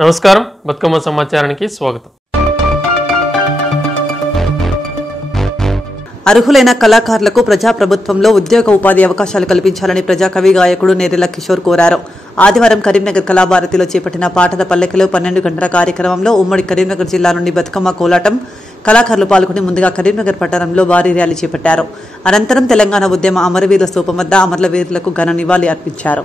నమస్కారం, బతుకమ్మ సమాచారానికి స్వాగతం. అర్హులైన కళాకారులకు ప్రజాప్రభుత్వంలో ఉద్యోగ ఉపాధి అవకాశాలు కల్పించాలని ప్రజాకవి గాయకుడు నేరెల కిషోర్ కోరారు. ఆదివారం కరీంనగర్ కళాభారతిలో చేపట్టిన పాటల పల్లెకలో 12 గంటల కార్యక్రమంలో ఉమ్మడి కరీంనగర్ జిల్లా నుండి బతుకమ్మ కోలాటం కళాకారులు పాల్గొని ముందుగా కరీంనగర్ పట్టణంలో భారీ ర్యాలీ చేపట్టారు. అనంతరం తెలంగాణ ఉద్యమ అమరవీరుల స్తూపం వద్ద అమరవీరులకు ఘన నివాళి అర్పించారు.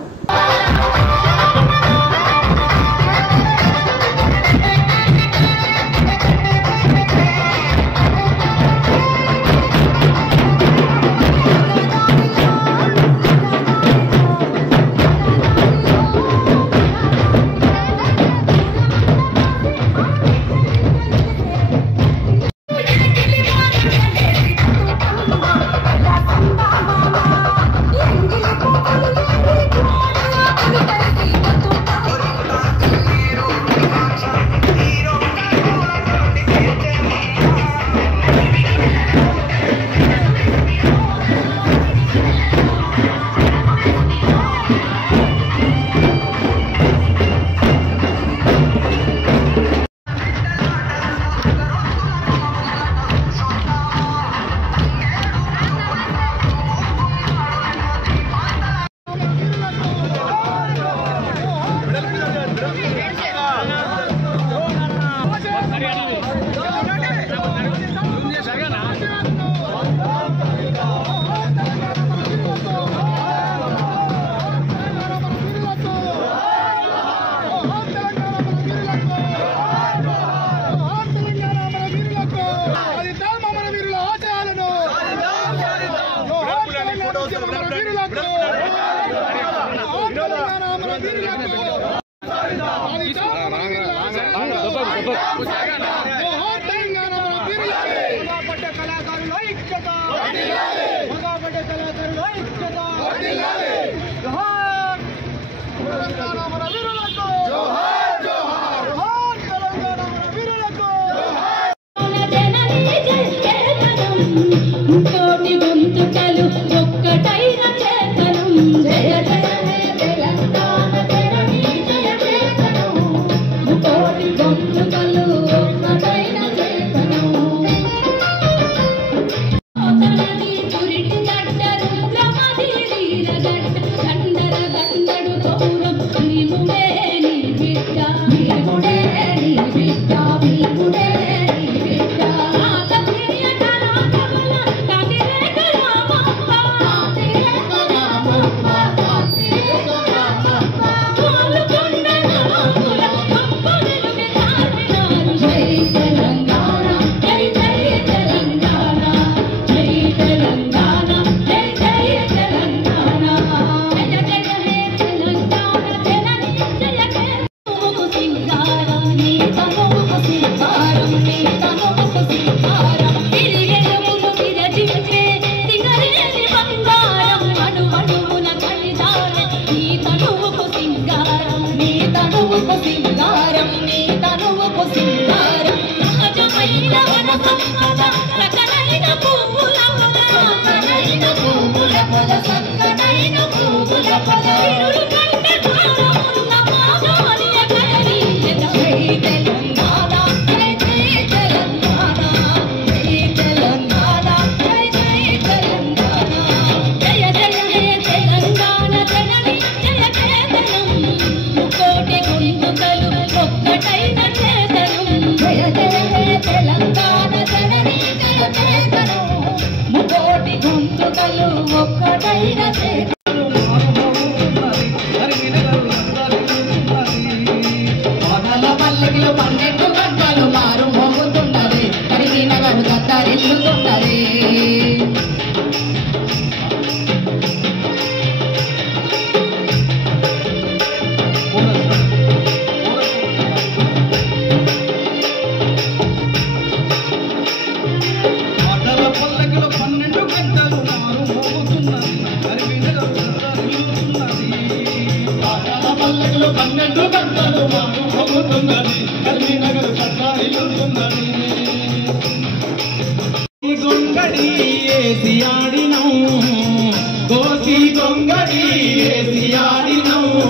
గొంగడి ఏసి ఆడినవు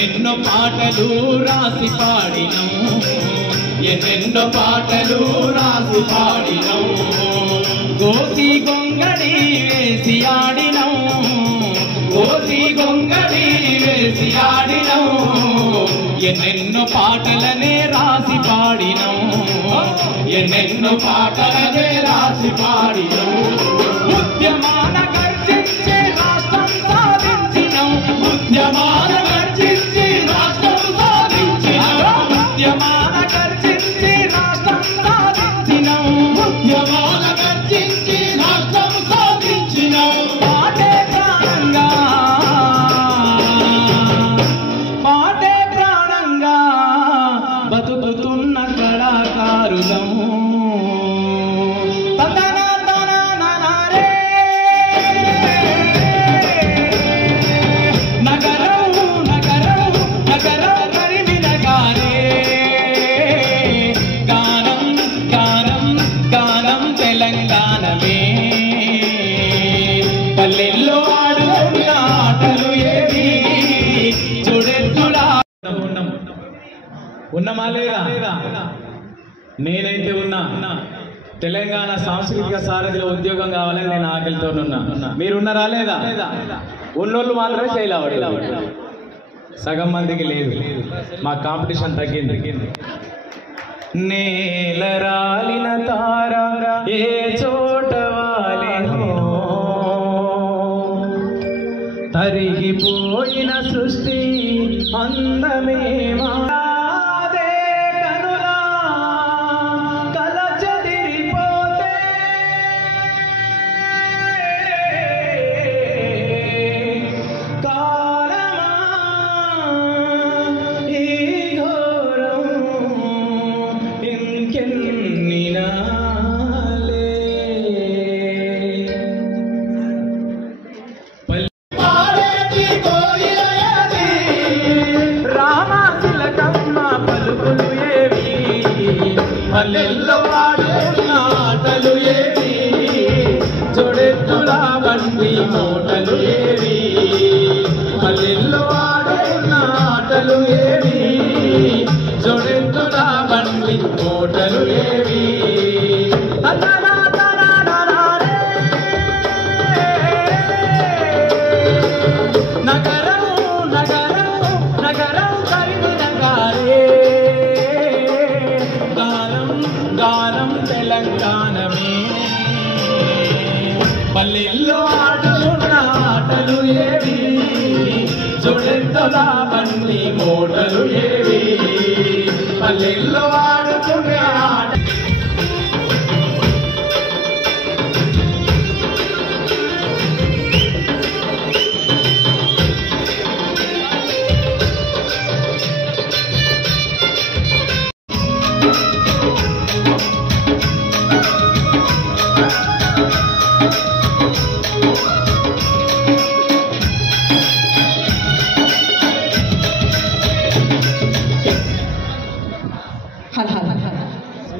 ఎన్నెన్నో పాటలు రాసి పాడినం ఎన్నెన్నో పాటలు రాసి పాడినం గోసి గొంగడి వేసి ఆడినం గోసి గొంగడి వేసి ఆడినం ఎన్నెన్నో పాటలనే రాసి పాడినం ఎన్నెన్నో పాటలనే రాసి పాడినం ఉద్యమాన గర్జించే రాష్ట్రం సాధించినం ఉద్యమాన గర్జించి రాష్ట్రం సాధించినం ఉద్యమాన గర్జించి రాష్ట్రం సాధించినం ఉద్యమాన గర్జించి రాష్ట్రం సాధించినం పాటే ప్రాణంగా బతుకుతున్న కళాకారులం తెలంగాణమే పల్లెల్లో ఆడుతున్న ఆటలు ఏవి చూడెత్తులా ఉన్నమా లేదా నేనైతే ఉన్నా తెలంగాణ సాంస్కృతిక సారథిలో ఉద్యోగం కావాలని నేను ఆకలితో ఉన్నా మీరున్నారా లేదా ఉన్నోళ్ళు మాత్రమే చేయలేవాడు సగం మందికి లేదు మా కాంపిటీషన్ తగ్గింది నేల రాలిన తార ఏ చోట వాలెనో తరిగిపోయిన సృష్టి అందమే మాదే కనులా కల చెదిరిపోతే కారమా ఈ ఘోరం ఇంకెన్నినాలే రామాశిలకమ్మ పలుకులు ఏవి పల్లెల్లో ఆడుతున్న ఆటలు ఏవి జోడెత్తుల బండి మోటలు ఏవి పల్లెల్లో ఆడుతున్న ఆటలు ఏవి జోడెత్తుల బండి మోటలు ఏవి నగరం నగరం నగరం కరీంనగరే గానం గానం తెలంగాణమే పల్లెల్లో ఆడుతున్న ఆటలు ఏవి జోడెత్తుల బండి మోటలు ఏవి పల్లెల్లో ఆడుతున్న ఆట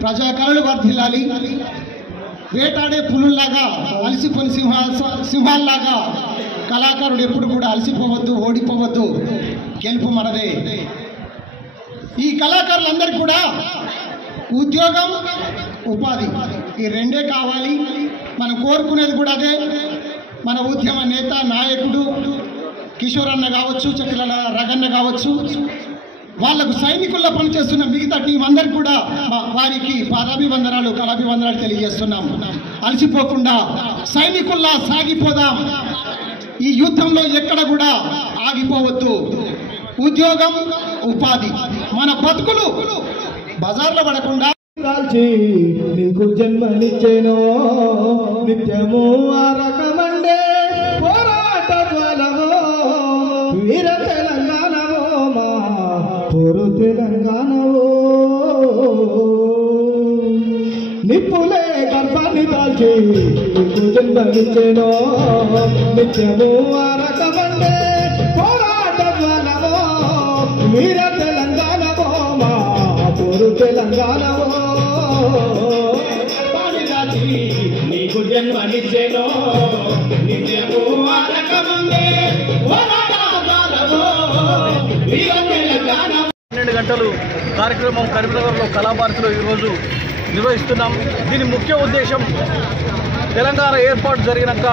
ప్రజాకరణలు వర్ధిల్లాలి వేటాడే పులుల్లాగా అలసిపోని సింహాల్లాగా కళాకారుడు ఎప్పుడు కూడా అలసిపోవద్దు ఓడిపోవద్దు గెలుపు మనదే ఈ కళాకారులందరికీ కూడా ఉద్యోగం ఉపాధి ఈ రెండే కావాలి మనం కోరుకునేది కూడా అదే మన ఉద్యమ నేత నాయకుడు కిషోర్ అన్న కావచ్చు చక్రాల రగన్న కావచ్చు వాళ్లకు సైనికుల్లో పనిచేస్తున్న మిగతా టీం అందరికి కూడా వారికి పాదాభివందనాలు కళాభివందనాలు తెలియజేస్తున్నాం అలసిపోకుండా సైనికుల్లా సాగిపోదాం ఈ యుద్ధంలో ఎక్కడ కూడా ఆగిపోవద్దు ఉద్యోగం ఉపాధి మన బతుకులు బజార్లో పడకుండా నీకు జన్మనిచ్చేనో నిత్యము ఆ రకమండే పోరాట జ్వాలవో వీర తెలంగాణవో మా పోరు తెలంగాణవో నిప్పులే గర్భాన్ని దాల్చి నీకు జన్మనిచ్చేనో నిత్యము ఆ రకమండే పోరాట జ్వాలవో వీర తెలంగాణవో మా పోరు తెలంగాణవో నీకు జన్మనిచ్చెనో నిత్యము ఆ రకమందే పోరాటాలవో 12 గంటలు కార్యక్రమం కరీంనగర్లో కళాభారతిలో ఈరోజు నిర్వహిస్తున్నాం. దీని ముఖ్య ఉద్దేశం తెలంగాణ ఏర్పాటు జరిగినాక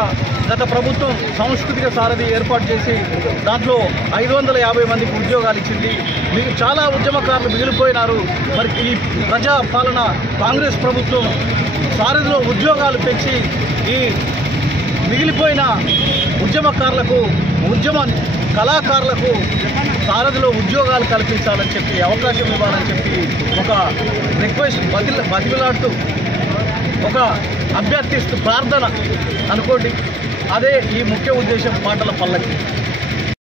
గత ప్రభుత్వం సాంస్కృతిక సారథి ఏర్పాటు చేసి దాంట్లో 550 మందికి ఉద్యోగాలు ఇచ్చింది. మీకు చాలా ఉద్యమకారులు మిగిలిపోయినారు. మరి ఈ ప్రజా పాలన కాంగ్రెస్ ప్రభుత్వం సారథిలో ఉద్యోగాలు పెంచి ఈ మిగిలిపోయిన ఉద్యమకారులకు ఉద్యమ కళాకారులకు సారథిలో ఉద్యోగాలు కల్పించాలని చెప్పి అవకాశం ఇవ్వాలని చెప్పి ఒక రిక్వెస్ట్ బతిలాడుతూ ఒక అభ్యర్థిస్తూ ప్రార్థన అనుకోండి. అదే ఈ ముఖ్య ఉద్దేశం పాటల పల్లకి.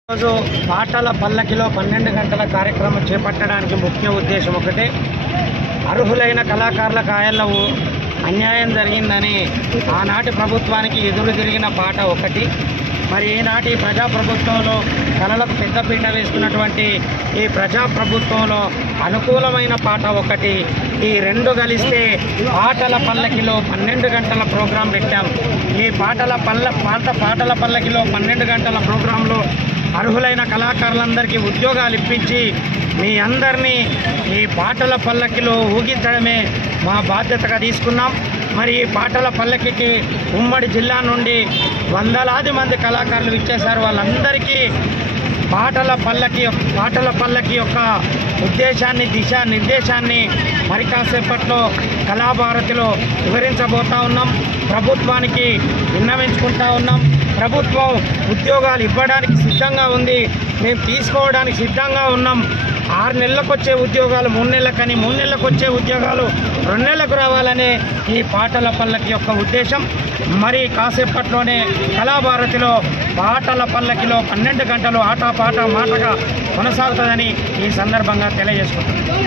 ఈరోజు పాటల పల్లకిలో 12 గంటల కార్యక్రమం చేపట్టడానికి ముఖ్య ఉద్దేశం ఒకటే. అర్హులైన కళాకారులకు ఆయల్లో అన్యాయం జరిగిందని ఆనాటి ప్రభుత్వానికి ఎదురు తిరిగిన పాట ఒకటి. మరి ఈనాటి ప్రజాప్రభుత్వంలో కళలకు పెద్దపీట వేస్తున్నటువంటి ఈ ప్రజాప్రభుత్వంలో అనుకూలమైన పాట ఒకటి. ఈ రెండు కలిస్తే పాటల పల్లకిలో 12 గంటల ప్రోగ్రాం పెట్టాం. ఈ పాటల పల్లకిలో 12 గంటల ప్రోగ్రాంలో అర్హులైన కళాకారులందరికీ ఉద్యోగాలు ఇప్పించి మీ అందరినీ ఈ పాటల పల్లకిలో ఊగించడమే మా బాధ్యతగా తీసుకున్నాం. మరి ఈ పాటల పల్లకికి ఉమ్మడి జిల్లా నుండి వందలాది మంది కళాకారులు ఇచ్చేశారు. వాళ్ళందరికీ పాటల పల్లకి యొక్క ఉద్దేశాన్ని, దిశానిర్దేశాన్ని మరి కాసేపట్లో కళాభారతిలో వివరించబోతా ఉన్నాం. ప్రభుత్వానికి విన్నవించుకుంటా ఉన్నాం. ప్రభుత్వం ఉద్యోగాలు ఇవ్వడానికి సిద్ధంగా ఉంది. మేము తీసుకోవడానికి సిద్ధంగా ఉన్నాం. 6 నెలలకు వచ్చే ఉద్యోగాలు 3 నెలలకని, 3 నెలలకు వచ్చే ఉద్యోగాలు 2 నెలలకు రావాలనే ఈ పాటల పల్లకి యొక్క ఉద్దేశం. మరి కాసేపట్లోనే కళాభారతిలో పాటల పల్లకిలో 12 గంటలు ఆటపాట మాటగా కొనసాగుతుందని ఈ సందర్భంగా తెలియజేసుకుంటున్నాం.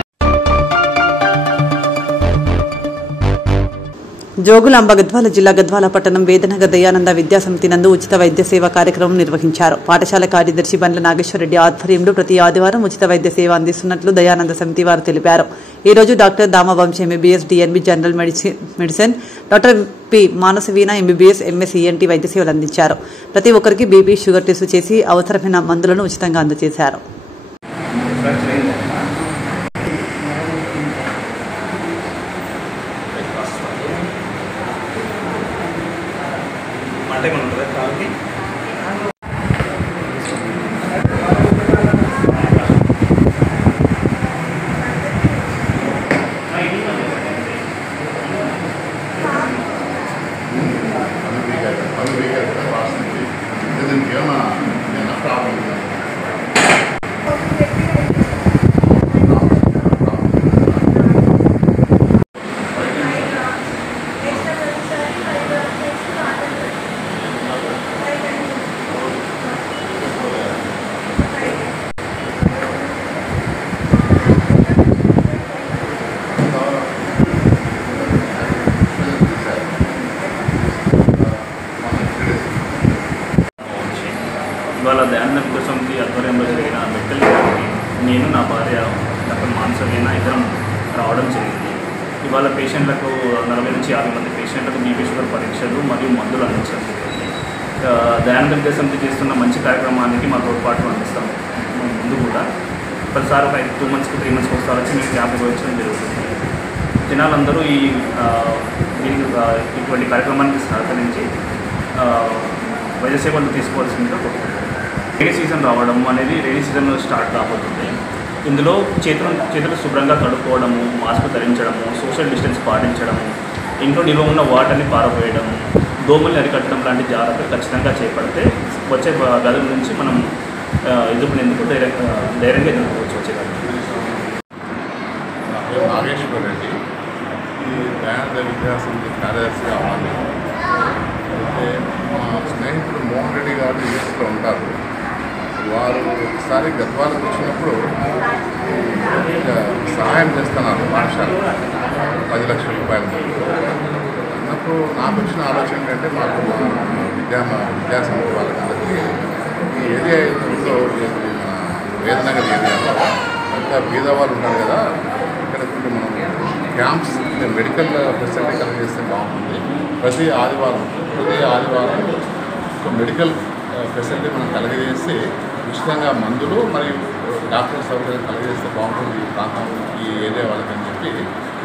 జోగులాంబ గద్వాల జిల్లా గద్వాల పట్టణం వేదనగర్ దయానంద విద్యాసమితి నందు ఉచిత వైద్య సేవ కార్యక్రమం నిర్వహించారు. పాఠశాల కార్యదర్శి బండ్ల నాగేశ్వరరెడ్డి ఆధ్వర్యంలో ప్రతి ఆదివారం ఉచిత వైద్య సేవ అందిస్తున్నట్లు దయానంద సమితి వారు తెలిపారు. ఈ రోజు doctor Damavamshi MBBS, DNB general medicine, doctor P Manasaveena MBBS, MS ENT వైద్య సేవలు అందించారు. ప్రతి ఒక్కరికి బీపీ, షుగర్ టెస్టు చేసి అవసరమైన మందులను ఉచితంగా అందజేశారు. ఇవాళ దయానంద విద్యాసమితి ఆధ్వర్యంలో జరిగిన మెడికల్ క్యాంప్కి నేను, నా భార్య డాక్టర్ మానసవీణ ఇద్దరం రావడం జరిగింది. ఇవాళ పేషెంట్లకు 40 నుంచి 50 మంది పేషెంట్లకు బీపీ, షుగర్ పరీక్షలు మరియు మందులు అందించడం జరిగింది. దయానంద విద్యాసమితి చేస్తున్న మంచి కార్యక్రమానికి మా తోడ్పాటు అందిస్తాము. ముందు కూడా ప్రతిసారి ఒక 2 మంత్స్కి 3 మంత్స్కి ఒకసారి వచ్చి మేము క్యాంప్ నిర్వహించడం జరుగుతుంది. జనాలందరూ ఇటువంటి కార్యక్రమానికి సహకరించి వైద్య సేవలు తీసుకోవాల్సిందిగా కోరుకుంటున్నాను. రైనీ సీజన్ రావడం అనేది రైనీ సీజన్లో స్టార్ట్ కాబోతుంది. ఇందులో చేతులు శుభ్రంగా కడుక్కోవడము, మాస్క్ ధరించడము, సోషల్ డిస్టెన్స్ పాటించడము, ఇంట్లో నిల్వ ఉన్న వాటర్ని పారబోయడము, దోమల్ని అరికట్టడం లాంటి జాగ్రత్తలు ఖచ్చితంగా చేపడితే వచ్చే వ్యాధుల నుంచి మనం ఎదుర్కొనేందుకు ధైర్యంగా ఎదుర్కోవచ్చు. వచ్చేదాన్ని నాగేశ్వర రెడ్డి, ఈ దయానంద విద్యాసమితి కార్యదర్శిగా అవ్వాలి. అయితే మా స్నేహితుడు మోహన్ రెడ్డి గారు యూఎస్లో ఉంటారు. వారు ఒకసారి గద్వాలకు వచ్చినప్పుడు సహాయం చేస్తున్నారు పాఠశాల 10 లక్షల రూపాయలు అన్నప్పుడు నాకు వచ్చిన ఆలోచన ఏంటంటే మాకు విద్యాసమితి వాళ్ళకి ఈ ఏరియా ఉందో వేదనగర్ ఏరియాలో అంతా బీద వాళ్ళు ఉంటారు కదా, ఇక్కడ కొంచెం మనం క్యాంప్స్ మెడికల్ ఫెసిలిటీ కలెక్ట్ చేస్తే బాగుంటుంది. ప్రతి ఆదివారం ఒక మెడికల్ ఫెసిలిటీ మనం కలగజేసి ఉచితంగా మందులు మరియు డాక్టర్ సౌకర్యం కలిగజేస్తే బాగుంటుంది ఈ ప్రాంతం ఈ ఏరియా వాళ్ళకని చెప్పి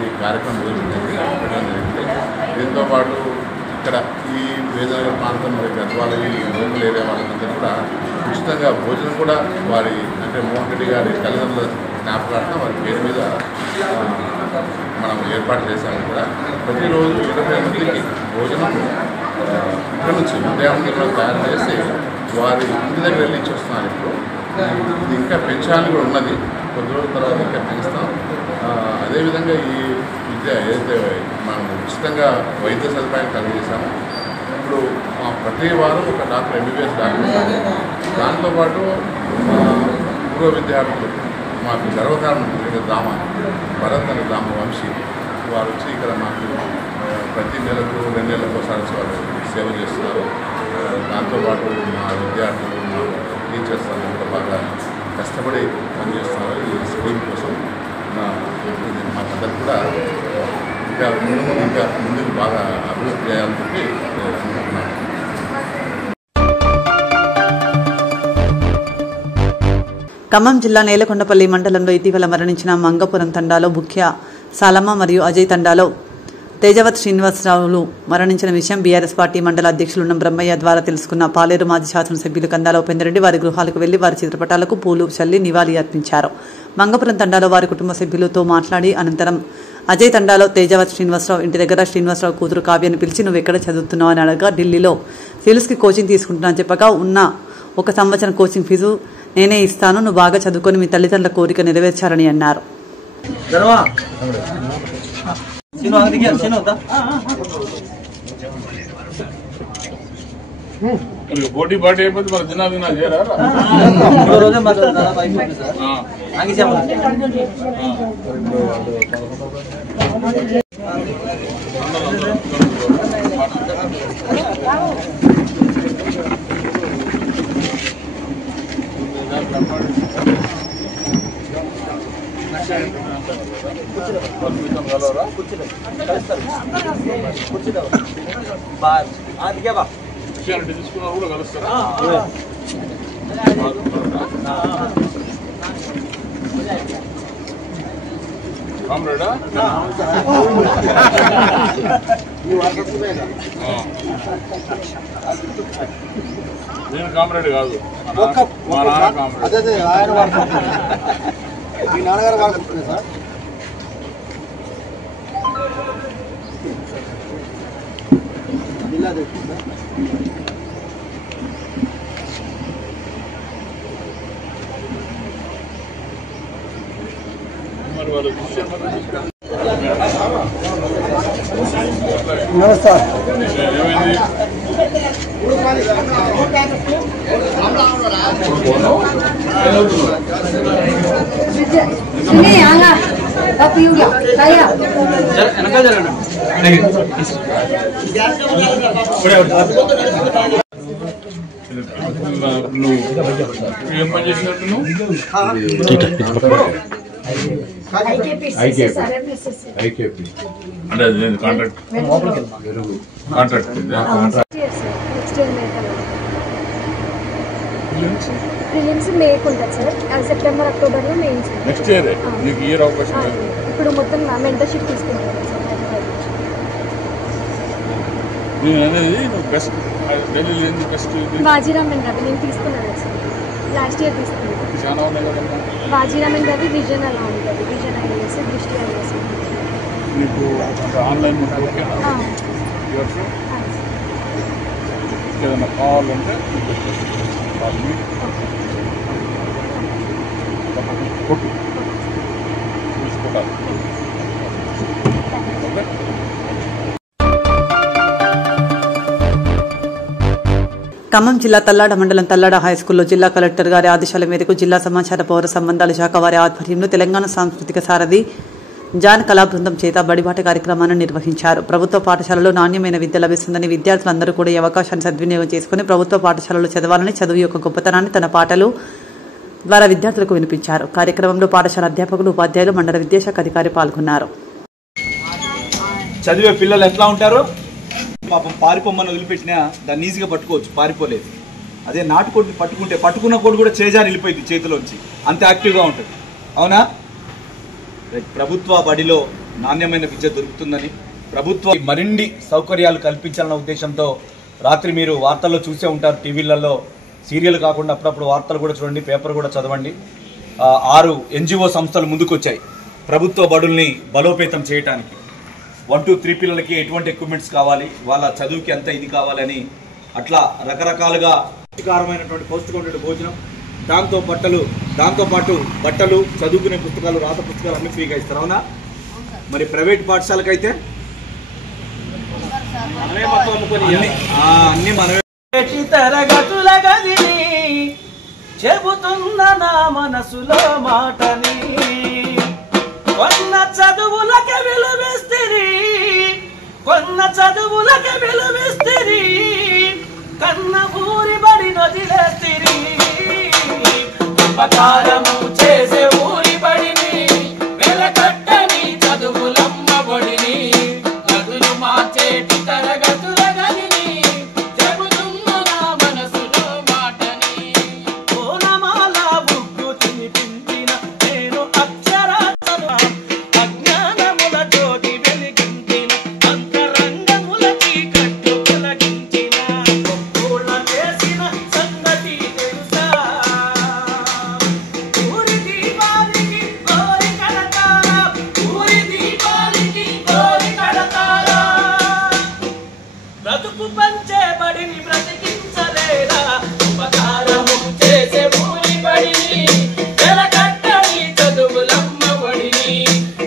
ఈ కార్యక్రమం పెట్టడం జరిగింది. దీంతోపాటు ఇక్కడ ఈ వేదనగర్ ప్రాంతం మరియు గద్వాల ఈ లోకల్ ఏరియా వాళ్ళకందరూ కూడా ఉచితంగా భోజనం కూడా వారి అంటే మోహన్ రెడ్డి గారి తల్లిదండ్రుల జ్ఞాపకార్థం వారి పేరు మీద మనం ఏర్పాటు చేశాము. ఇక్కడ ప్రతిరోజు 20 మందికి భోజనం ఇక్కడ నుంచి ఉదయం తయారు చేసి వారి ఇంటి దగ్గర వెళ్ళి ఇచ్చి వస్తున్నారు. ఇప్పుడు ఇది ఇంకా పెంచాలని కూడా ఉన్నది, కొద్ది రోజుల తర్వాత ఇంకా పెంచుతాం. అదేవిధంగా ఈ విద్య ఏదైతే మనం ఉచితంగా వైద్య సదుపాయం కలిగజేశామో ఇప్పుడు ప్రతి వారం ఒక డాక్టర్ ఎంబీబీఎస్ డాక్టర్, దాంతోపాటు పూర్వ విద్యార్థులు మాకు గర్వకారణం దామ భరత్ అని దామ వంశీ వారు వచ్చి ఇక్కడ మాకు ప్రతి నెలకు 2 నెలలకు ఒకసారి వారు సేవ చేస్తున్నారు. దాంతోపాటు మా విద్యార్థులు మా టీచర్స్ అందరూ కూడా బాగా కష్టపడి పనిచేస్తున్నారు ఈ స్కీమ్ కోసం. మాకందరికి కూడా ఇంకా ముందుకు బాగా అభివృద్ధి చేయాలని చెప్పి అనుకుంటున్నాను. ఖమ్మం జిల్లా నేలకొండపల్లి మండలంలో ఇటీవల మరణించిన మంగపురం తండాలో ముఖ్య సాలమ్మ మరియు అజయ్ తండాలో తేజవత్ శ్రీనివాసరావులు మరణించిన విషయం బీఆర్ఎస్ పార్టీ మండల అధ్యక్షులు ఉన్న బ్రహ్మయ్య ద్వారా తెలుసుకున్న పాలేరు మాజీ శాసనసభ్యులు కందాల ఉపేందరెడ్డి వారి గృహాలకు వెళ్లి వారి చిత్రపటాలకు పూలు చల్లి నివాళి అర్పించారు. మంగపురం తండాలో వారి కుటుంబ సభ్యులతో మాట్లాడి అనంతరం అజయ్ తండాలో తేజవత్ శ్రీనివాసరావు ఇంటి దగ్గర శ్రీనివాసరావు కూతురు కావ్యాన్ని పిలిచి నువ్వెక్కడ చదువుతున్నావు అని అడగా ఢిల్లీలో సివిల్స్కి కోచింగ్ తీసుకుంటున్నా చెప్పగా ఉన్న 1 సంవత్సరం కోచింగ్ ఫీజు నేనే ఇస్తాను, నువ్వు బాగా చదువుకొని మీ తల్లిదండ్రుల కోరిక నెరవేర్చారని అన్నారు. పోటీ పార్టీ అయిపోతే మన దినా దినా చేరారా తీసుకున్నా కూడా కలుస్తారా కామ్రేడా నేను కామ్రేడ్ కాదు, మా నాన్న కామ్రేడ్. మీ నాన్నగారు వాళ్ళు సార్ మరి వాళ్ళు నమస్కారం. ఏమైంది? నువ్వు ఏం పని చేసినట్టు నువ్వు అంటే అది కాంట్రాక్ట్ ప్రిలిమ్స్ మేకు ఉంటుంది సార్, సెప్టెంబర్ అక్టోబర్లో మెయిన్స్. నెక్స్ట్ ఇయర్ నీకు ఇయర్ అవకాశం లేదు. ఇప్పుడు మొత్తం మెంటర్షిప్ తీసుకుంటాను నేను అనేది నువ్వు బెస్ట్ ఢిల్లీలో ఏంది బెస్ట్ బాజీరామన్ రవి నేను తీసుకున్నాను సార్, లాస్ట్ ఇయర్ తీసుకున్నాను. చాలా ఉన్నాయి కదా బాజీరామన్ రవి విజన్ అలా ఉంటుంది, విజన్ ఐఎస్ దృష్టి ఐఎస్. నీకు ఆన్లైన్ ఏదైనా కావాలంటే కొట్టు చూసుకోవాలి. ఓకే. ఖమ్మం జిల్లా తల్లాడ మండలం తల్లాడ హైస్కూల్లో జిల్లా కలెక్టర్ గారి ఆదేశాల మేరకు జిల్లా సమాచార పౌర సంబంధాల శాఖ వారి ఆధ్వర్యంలో తెలంగాణ సాంస్కృతిక సారథి జాన్ కళా బృందం చేత బడిబాట కార్యక్రమాన్ని నిర్వహించారు. ప్రభుత్వ పాఠశాలలో నాణ్యమైన విద్య లభిస్తుందని విద్యార్థులందరూ కూడా ఈ అవకాశాన్ని సద్వినియోగం చేసుకుని ప్రభుత్వ పాఠశాలలో చదవాలని, చదువు యొక్క గొప్పతనాన్ని తన పాటలు ద్వారా విద్యార్థులకు వినిపించారు. కార్యక్రమంలో పాఠశాల అధ్యాపకులు, ఉపాధ్యాయులు, మండల విద్యాశాఖ అధికారి పాల్గొన్నారు. చదివే పిల్లలు ఎట్లా ఉంటారు? పాపం పారిపోమ్మని వదిలిపెట్టినా దాన్ని ఈజీగా పట్టుకోవచ్చు, పారిపోలేదు. అదే నాటుకోడిని పట్టుకున్న కోడి కూడా చేజారి వెళ్ళిపోయింది చేతిలోంచి, అంత యాక్టివ్గా ఉంటుంది. అవునా? ప్రభుత్వ బడిలో నాణ్యమైన విద్య దొరుకుతుందని, ప్రభుత్వం మరిన్ని సౌకర్యాలు కల్పించాలన్న ఉద్దేశంతో రాత్రి మీరు వార్తల్లో చూసే ఉంటారు, టీవీలలో సీరియల్ కాకుండా అప్పుడప్పుడు వార్తలు కూడా చూడండి, పేపర్ కూడా చదవండి. 6 NGO సంస్థలు ముందుకొచ్చాయి ప్రభుత్వ బడుల్ని బలోపేతం చేయడానికి. 1 to 3 పిల్లలకి ఎటువంటి ఎక్విప్మెంట్స్ కావాలి, వాళ్ళ చదువుకి ఎంత ఇది కావాలని, అట్లా రకరకాలుగా పౌష్టికారమైనటువంటి పౌష్టికమైన భోజనం, దాంతోపాటు బట్టలు, చదువుకునే పుస్తకాలు, రాత పుస్తకాలు అన్ని ఫ్రీగా ఇస్తారు. అవునా? మరి ప్రైవేట్ పాఠశాలకైతే అన్ని మనమే. తరగతుల గదిని చెబుతున్న నా మనసులో మాటని, కొన్న చదువులకి విలువిస్తిరి, కన్న ఊరి బడి నొదిలేస్తిరి. ఉపకారము చేసే ఊరి బడిని, వెలకట్టని చదువులమ్మ బడిని, గదులు మార్చేటి తరగతుల గదిని చెబుతున్న నా మనసులో మాటని. ఓనమాల బుగ్గు తినిపించిన నేను అక్షరాల అజ్ఞానముల జ్యోతి వెలిగించిన, అంతరంగముల చీకట్లు తొలగించిన, ఒక్కూళ్ళ చేసిన సంగతి తెలుసా? ఊరి దీపానికి కోరి కడతారా, ఊరి దీపానికి కోరి కడతారా? బ్రతుకు పంచే బడిని బ్రతికించలేరా? ఉపకారము చేసే ఊరి బడిని, వెలకట్టని చదువులమ్మ బడిని,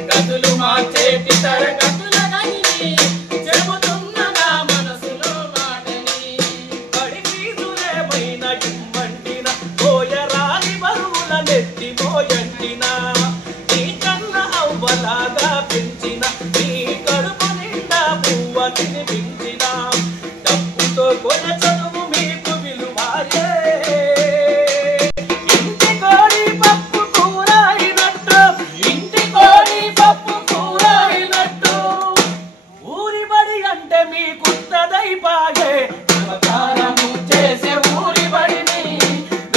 గదులు మార్చేటి తరగతుల గదిని చెబుతున్న నా మనసులో మాటని. బడి ఫీజులేమైన ఇమ్మంటిన, పోయరాని బరువుల నెత్తి మోయంటిన, నీ కన్న అవ్వలాగా పెంచిన, నీ కడుపు నిండా పువ్వ తినిపించిన, డబ్బుతో కొనే చదువు మీకు విలువాయే. ఇంటి కోడి పప్పు కూర అయినట్టు, ఇంటి కోడి పప్పు కూర అయినట్టు, ఊరి బడి అంటే మీకున్నదైపాయే. ఉపకారము చేసే ఊరి బడిని,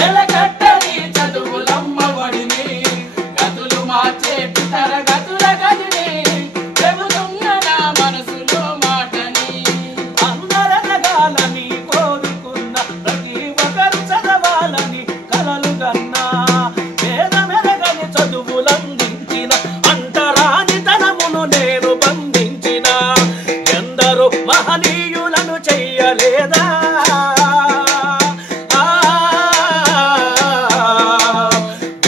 వెలకట్టని చదువులమ్మ బడిని, గదులు మార్చేటి తరగతుల గదిని చెబుతున్న నా మనసులో మాటని. అందరనగాలని కోరుకున్న, ప్రతి ఒక్కరు చదవాలని కలలు కన్నా, వేదమెరగని చదువులందించిన, అంటరాని తనమును నేను బంధించిన, ఎందరో మహనీయులను చెయ్యలేదా?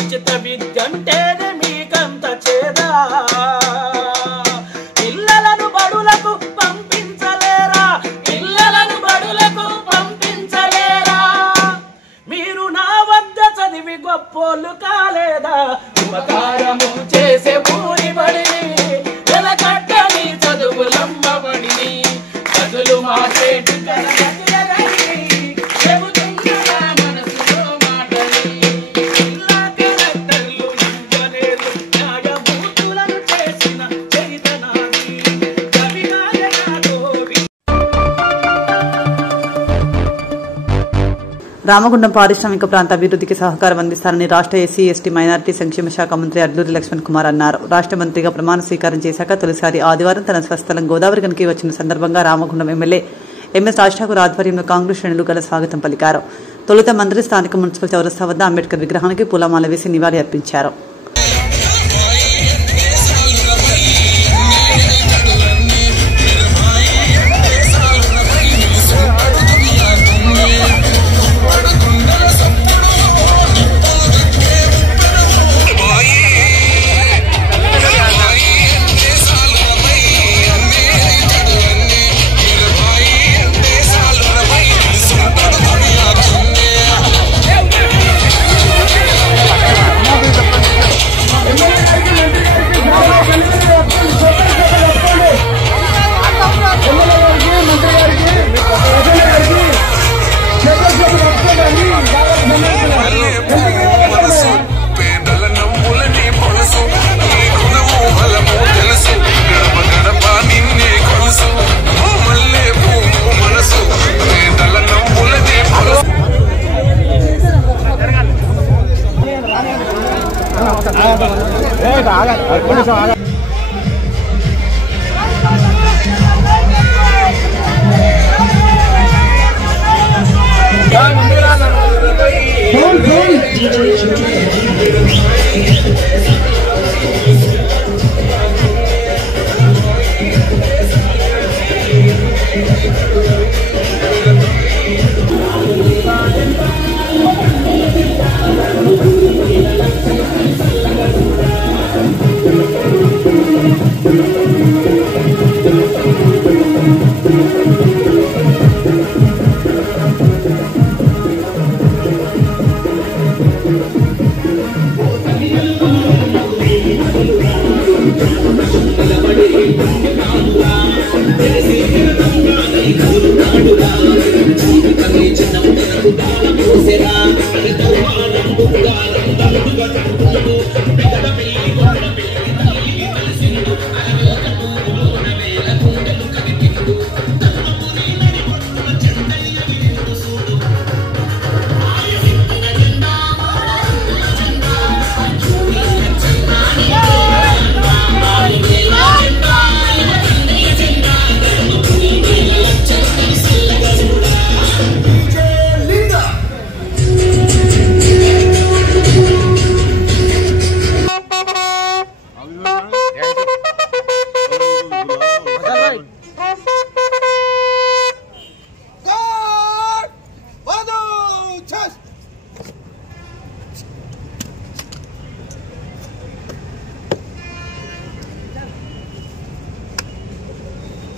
ఉచిత విద్య అంటేనే మీకంత చేదా? పిల్లలను బడులకు పంపించలేరా? పిల్లలను బడులకు పంపించలేరా? మీరు నా వద్ద చదివి గొప్పోళ్ళు కాలేదా? ఉపకారము చేసే ఊరి బడిని, వెలకట్టని చదువులమ్మ బడిని, గదులు మార్చేటి తరగతుల గదిని చెబుతున్న నా మనసులో మాటని. జిల్లా కలెక్టర్లు, ఇంజనీర్లు, న్యాయమూర్తులను చేసిన చరితనాది, కవిగాయనాతో రామగుండం పారిశ్రామిక ప్రాంత అభివృద్ధికి సహకారం అందిస్తారని రాష్ట్ర ఎస్సీ, ఎస్టీ, మైనారిటీ సంక్షేమ శాఖ మంత్రి అడ్లూరి లక్ష్మణ్ కుమార్ అన్నారు. రాష్ట్ర మంత్రిగా ప్రమాణ స్వీకారం చేశాక తొలిసారి ఆదివారం తన స్వస్థలం గోదావరిగనికి వచ్చిన సందర్భంగా రామగుండం ఎమ్మెల్యే ఎంఎస్ రాజ్ ఠాకూర్ ఆధ్వర్యంలో కాంగ్రెస్ శ్రేణులు ఘన స్వాగతం పలికారు. తొలుత మంత్రి స్థానిక మున్సిపల్ చౌరస్తా వద్ద అంబేద్కర్ విగ్రహానికి పూలమాల వేసి నివాళి అర్పించారు.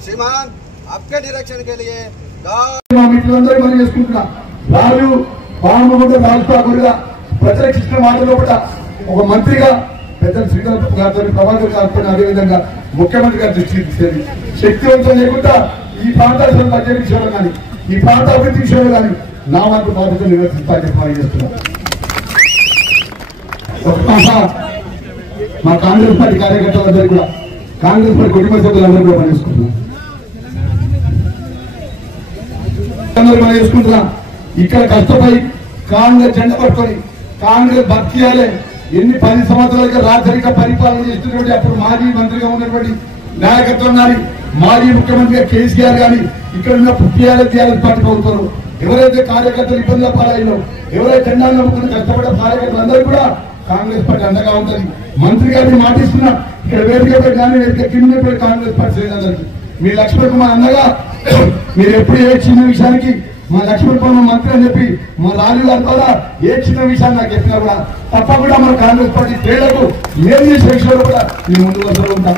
श्रीमान आपके डायरेक्शन के लिए మిత్రులందరూ మనం చేసుకుంటున్నా రాజు పాముగుండ రాజుగా ప్రత్యక్షించిన మాటలో కూడా ఒక మంత్రిగా పెద్ద శ్రీధర్ గారితో ప్రభాకర్ గారితో అదేవిధంగా ముఖ్యమంత్రి గారి దృష్టికి తీసేది శక్తివంతం లేకుండా ఈ ప్రాంతాల బడ్జెట్ విషయంలో కానీ ఈ ప్రాంత అభివృద్ధి విషయంలో కానీ నా వంతు బాధ్యత నిర్వర్తిస్తానని మనం చేస్తున్నాం. మా కాంగ్రెస్ పార్టీ కార్యకర్తలందరూ కూడా కాంగ్రెస్ పార్టీ కుటుంబ సభ్యులందరూ కూడా పనిచేసుకుంటున్నాం. చేసుకుంటున్నా ఇక్కడ కష్టపడి కాంగ్రెస్ జెండా పట్టుకొని కాంగ్రెస్ భక్తియాలే ఎన్ని 10 సంవత్సరాలుగా రాజరిక పరిపాలన చేస్తున్నటువంటి అప్పుడు మాజీ మంత్రిగా ఉన్నటువంటి నాయకత్వం కానీ మాజీ ముఖ్యమంత్రిగా కేసీఆర్ కానీ ఇక్కడ ఉన్న టీఆర్ఎస్ పార్టీ ప్రభుత్వం ఎవరైతే కార్యకర్తలు ఇబ్బందుల పాలైనో ఎవరైతే జెండాలు నమ్ముకుని కష్టపడే కార్యకర్తలు అందరూ కూడా కాంగ్రెస్ పార్టీ అండగా ఉంటుంది. మంత్రి గారిని మాటిస్తున్నా ఇక్కడ వేదికపై కానీ వేదిక కింద కాంగ్రెస్ పార్టీ శ్రేణులందరికీ మీ లక్ష్మణ్ కుమార్ అన్నగా మీరు ఎప్పుడు ఏ చిన్న విషయానికి మా లక్ష్మణ్ కుమార్ మంత్రి అని చెప్పి మా రాజు గారి ద్వారా ఏ చిన్న విషయాన్ని నాకు చెప్పినా కూడా తప్పకుండా మన కాంగ్రెస్ పార్టీ క్రీడలకు ఏం చేసే విషయంలో కూడా నేను ముందు వరుసలో ఉంటా.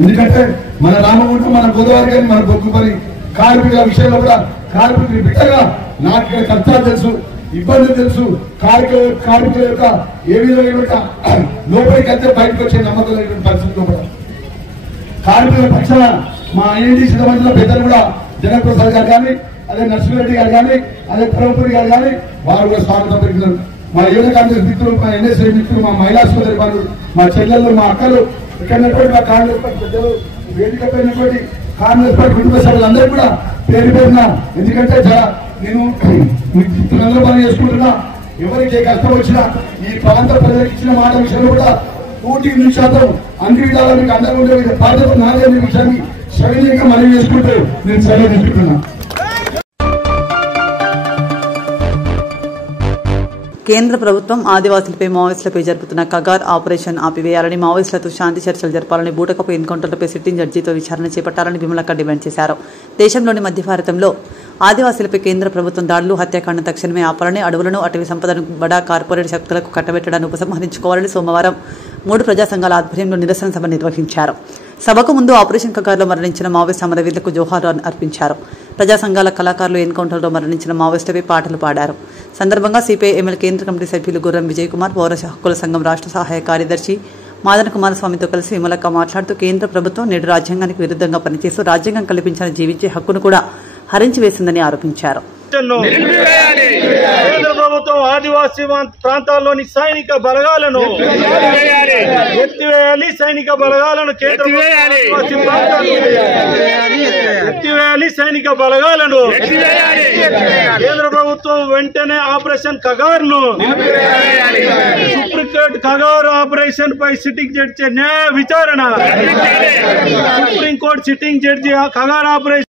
ఎందుకంటే మన రామగుంట మన గోదావరి కానీ మన బొగ్గుపల్లి కార్మికుల విషయంలో కూడా కార్మికులు బిడ్డగా నాకు ఇక్కడ కష్టాలు తెలుసు, ఇబ్బందులు తెలుసు, కార్మికుల యొక్క ఏ విధమైన లోపలికి వెళ్తే బయటకు వచ్చే నమ్మకం లేని పరిస్థితుల్లో కూడా కార్మికుల పక్షాన మా ఐఎన్టీసీ సంబంధించిన పెద్దలు కూడా జనప్రసాద్ గారు కానీ అదే నరసింహారెడ్డి గారు కానీ అదే ప్రభుత్వ గారు కానీ వారు కూడా స్వాగతం పెడుతున్నారు. మా యువత కాంగ్రెస్ మిత్రులు, మా ఎన్ఎస్ఐ మిత్రులు, మా మహిళా సోదరి వారు, మా చెల్లెళ్ళు, మా అక్కలు, ఇక్కడ మా కాంగ్రెస్ పార్టీ పెద్దలు, వేదిక పైనటువంటి కాంగ్రెస్ పార్టీ కుటుంబ సభ్యులందరూ కూడా పేరు పేరున ఎందుకంటే నేను మిత్రులందరూ పని చేసుకుంటున్నా. ఎవరికి ఏ కష్టం వచ్చినా ఈ ప్రాంత ప్రజలకు ఇచ్చిన మాట విషయంలో కూడా 100% అన్ని విధాలా మీకు అండగా ఉండే బాధ్యత నాదే అనే విషయాన్ని సవినయంగా మనవి చేసుకుంటూ నేను సెలవు తీసుకుంటున్నా. కేంద్ర ప్రభుత్వం ఆదివాసులపై మావోయిస్టులపై జరుపుతున్న కగార్ ఆపరేషన్ ఆపివేయాలని, మావోయిస్టులతో శాంతి చర్చలు జరపాలని, బూటకపు ఎన్కౌంటర్లపై సిట్టింగ్ జడ్జితో విచారణ చేపట్టాలని విమలక్క డిమాండ్ చేశారు. దేశంలోని మధ్య భారతంలో ఆదివాసీలపై కేంద్ర ప్రభుత్వం దాడులు, హత్యాకాండను తక్షణమే ఆపాలని, అడవులను, అటవీ సంపదను బడా కార్పొరేట్ శక్తులకు కట్టబెట్టడాన్ని ఉపసంహరించుకోవాలని సోమవారం 3 ప్రజా సంఘాల ఆధ్వర్యంలో నిరసన సభ నిర్వహించారు. సభకు ముందు ఆపరేషన్ కగార్లో మరణించిన మావోయిస్టు అమరవీరులకు జోహార్ అర్పించారు. ప్రజా సంఘాల కళాకారులు ఎన్కౌంటర్లో మరణించిన మావోయిస్టులపై పాటలు పాడారు. సందర్భంగా సిపిఐ ఎమ్మెల్యే కేంద్ర కమిటీ సభ్యులు గుర్రం విజయ్ కుమార్, పౌర హక్కుల సంఘం రాష్ట్ర సహాయ కార్యదర్శి మాదన కుమారస్వామితో కలిసి విమలక్క మాట్లాడుతూ కేంద్ర ప్రభుత్వం నేడు రాజ్యాంగానికి విరుద్ధంగా పనిచేస్తూ రాజ్యాంగం కల్పించిన జీవించే హక్కును కూడా హరించి వేసిందని ఆరోపించారు. కేంద్ర ప్రభుత్వం ఆదివాసీ ప్రాంతాల్లోని సైనిక బలగాలను ఎత్తివేయాలి. సైనిక బలగాలను ఎత్తివేయాలి. సైనిక బలగాలను కేంద్ర ప్రభుత్వం వెంటనే ఆపరేషన్ కగార్ను సుప్రీంకోర్టు కగారు ఆపరేషన్ పై సిట్టింగ్ జడ్జి న్యాయ విచారణ. Supreme court sitting judge Kagar operation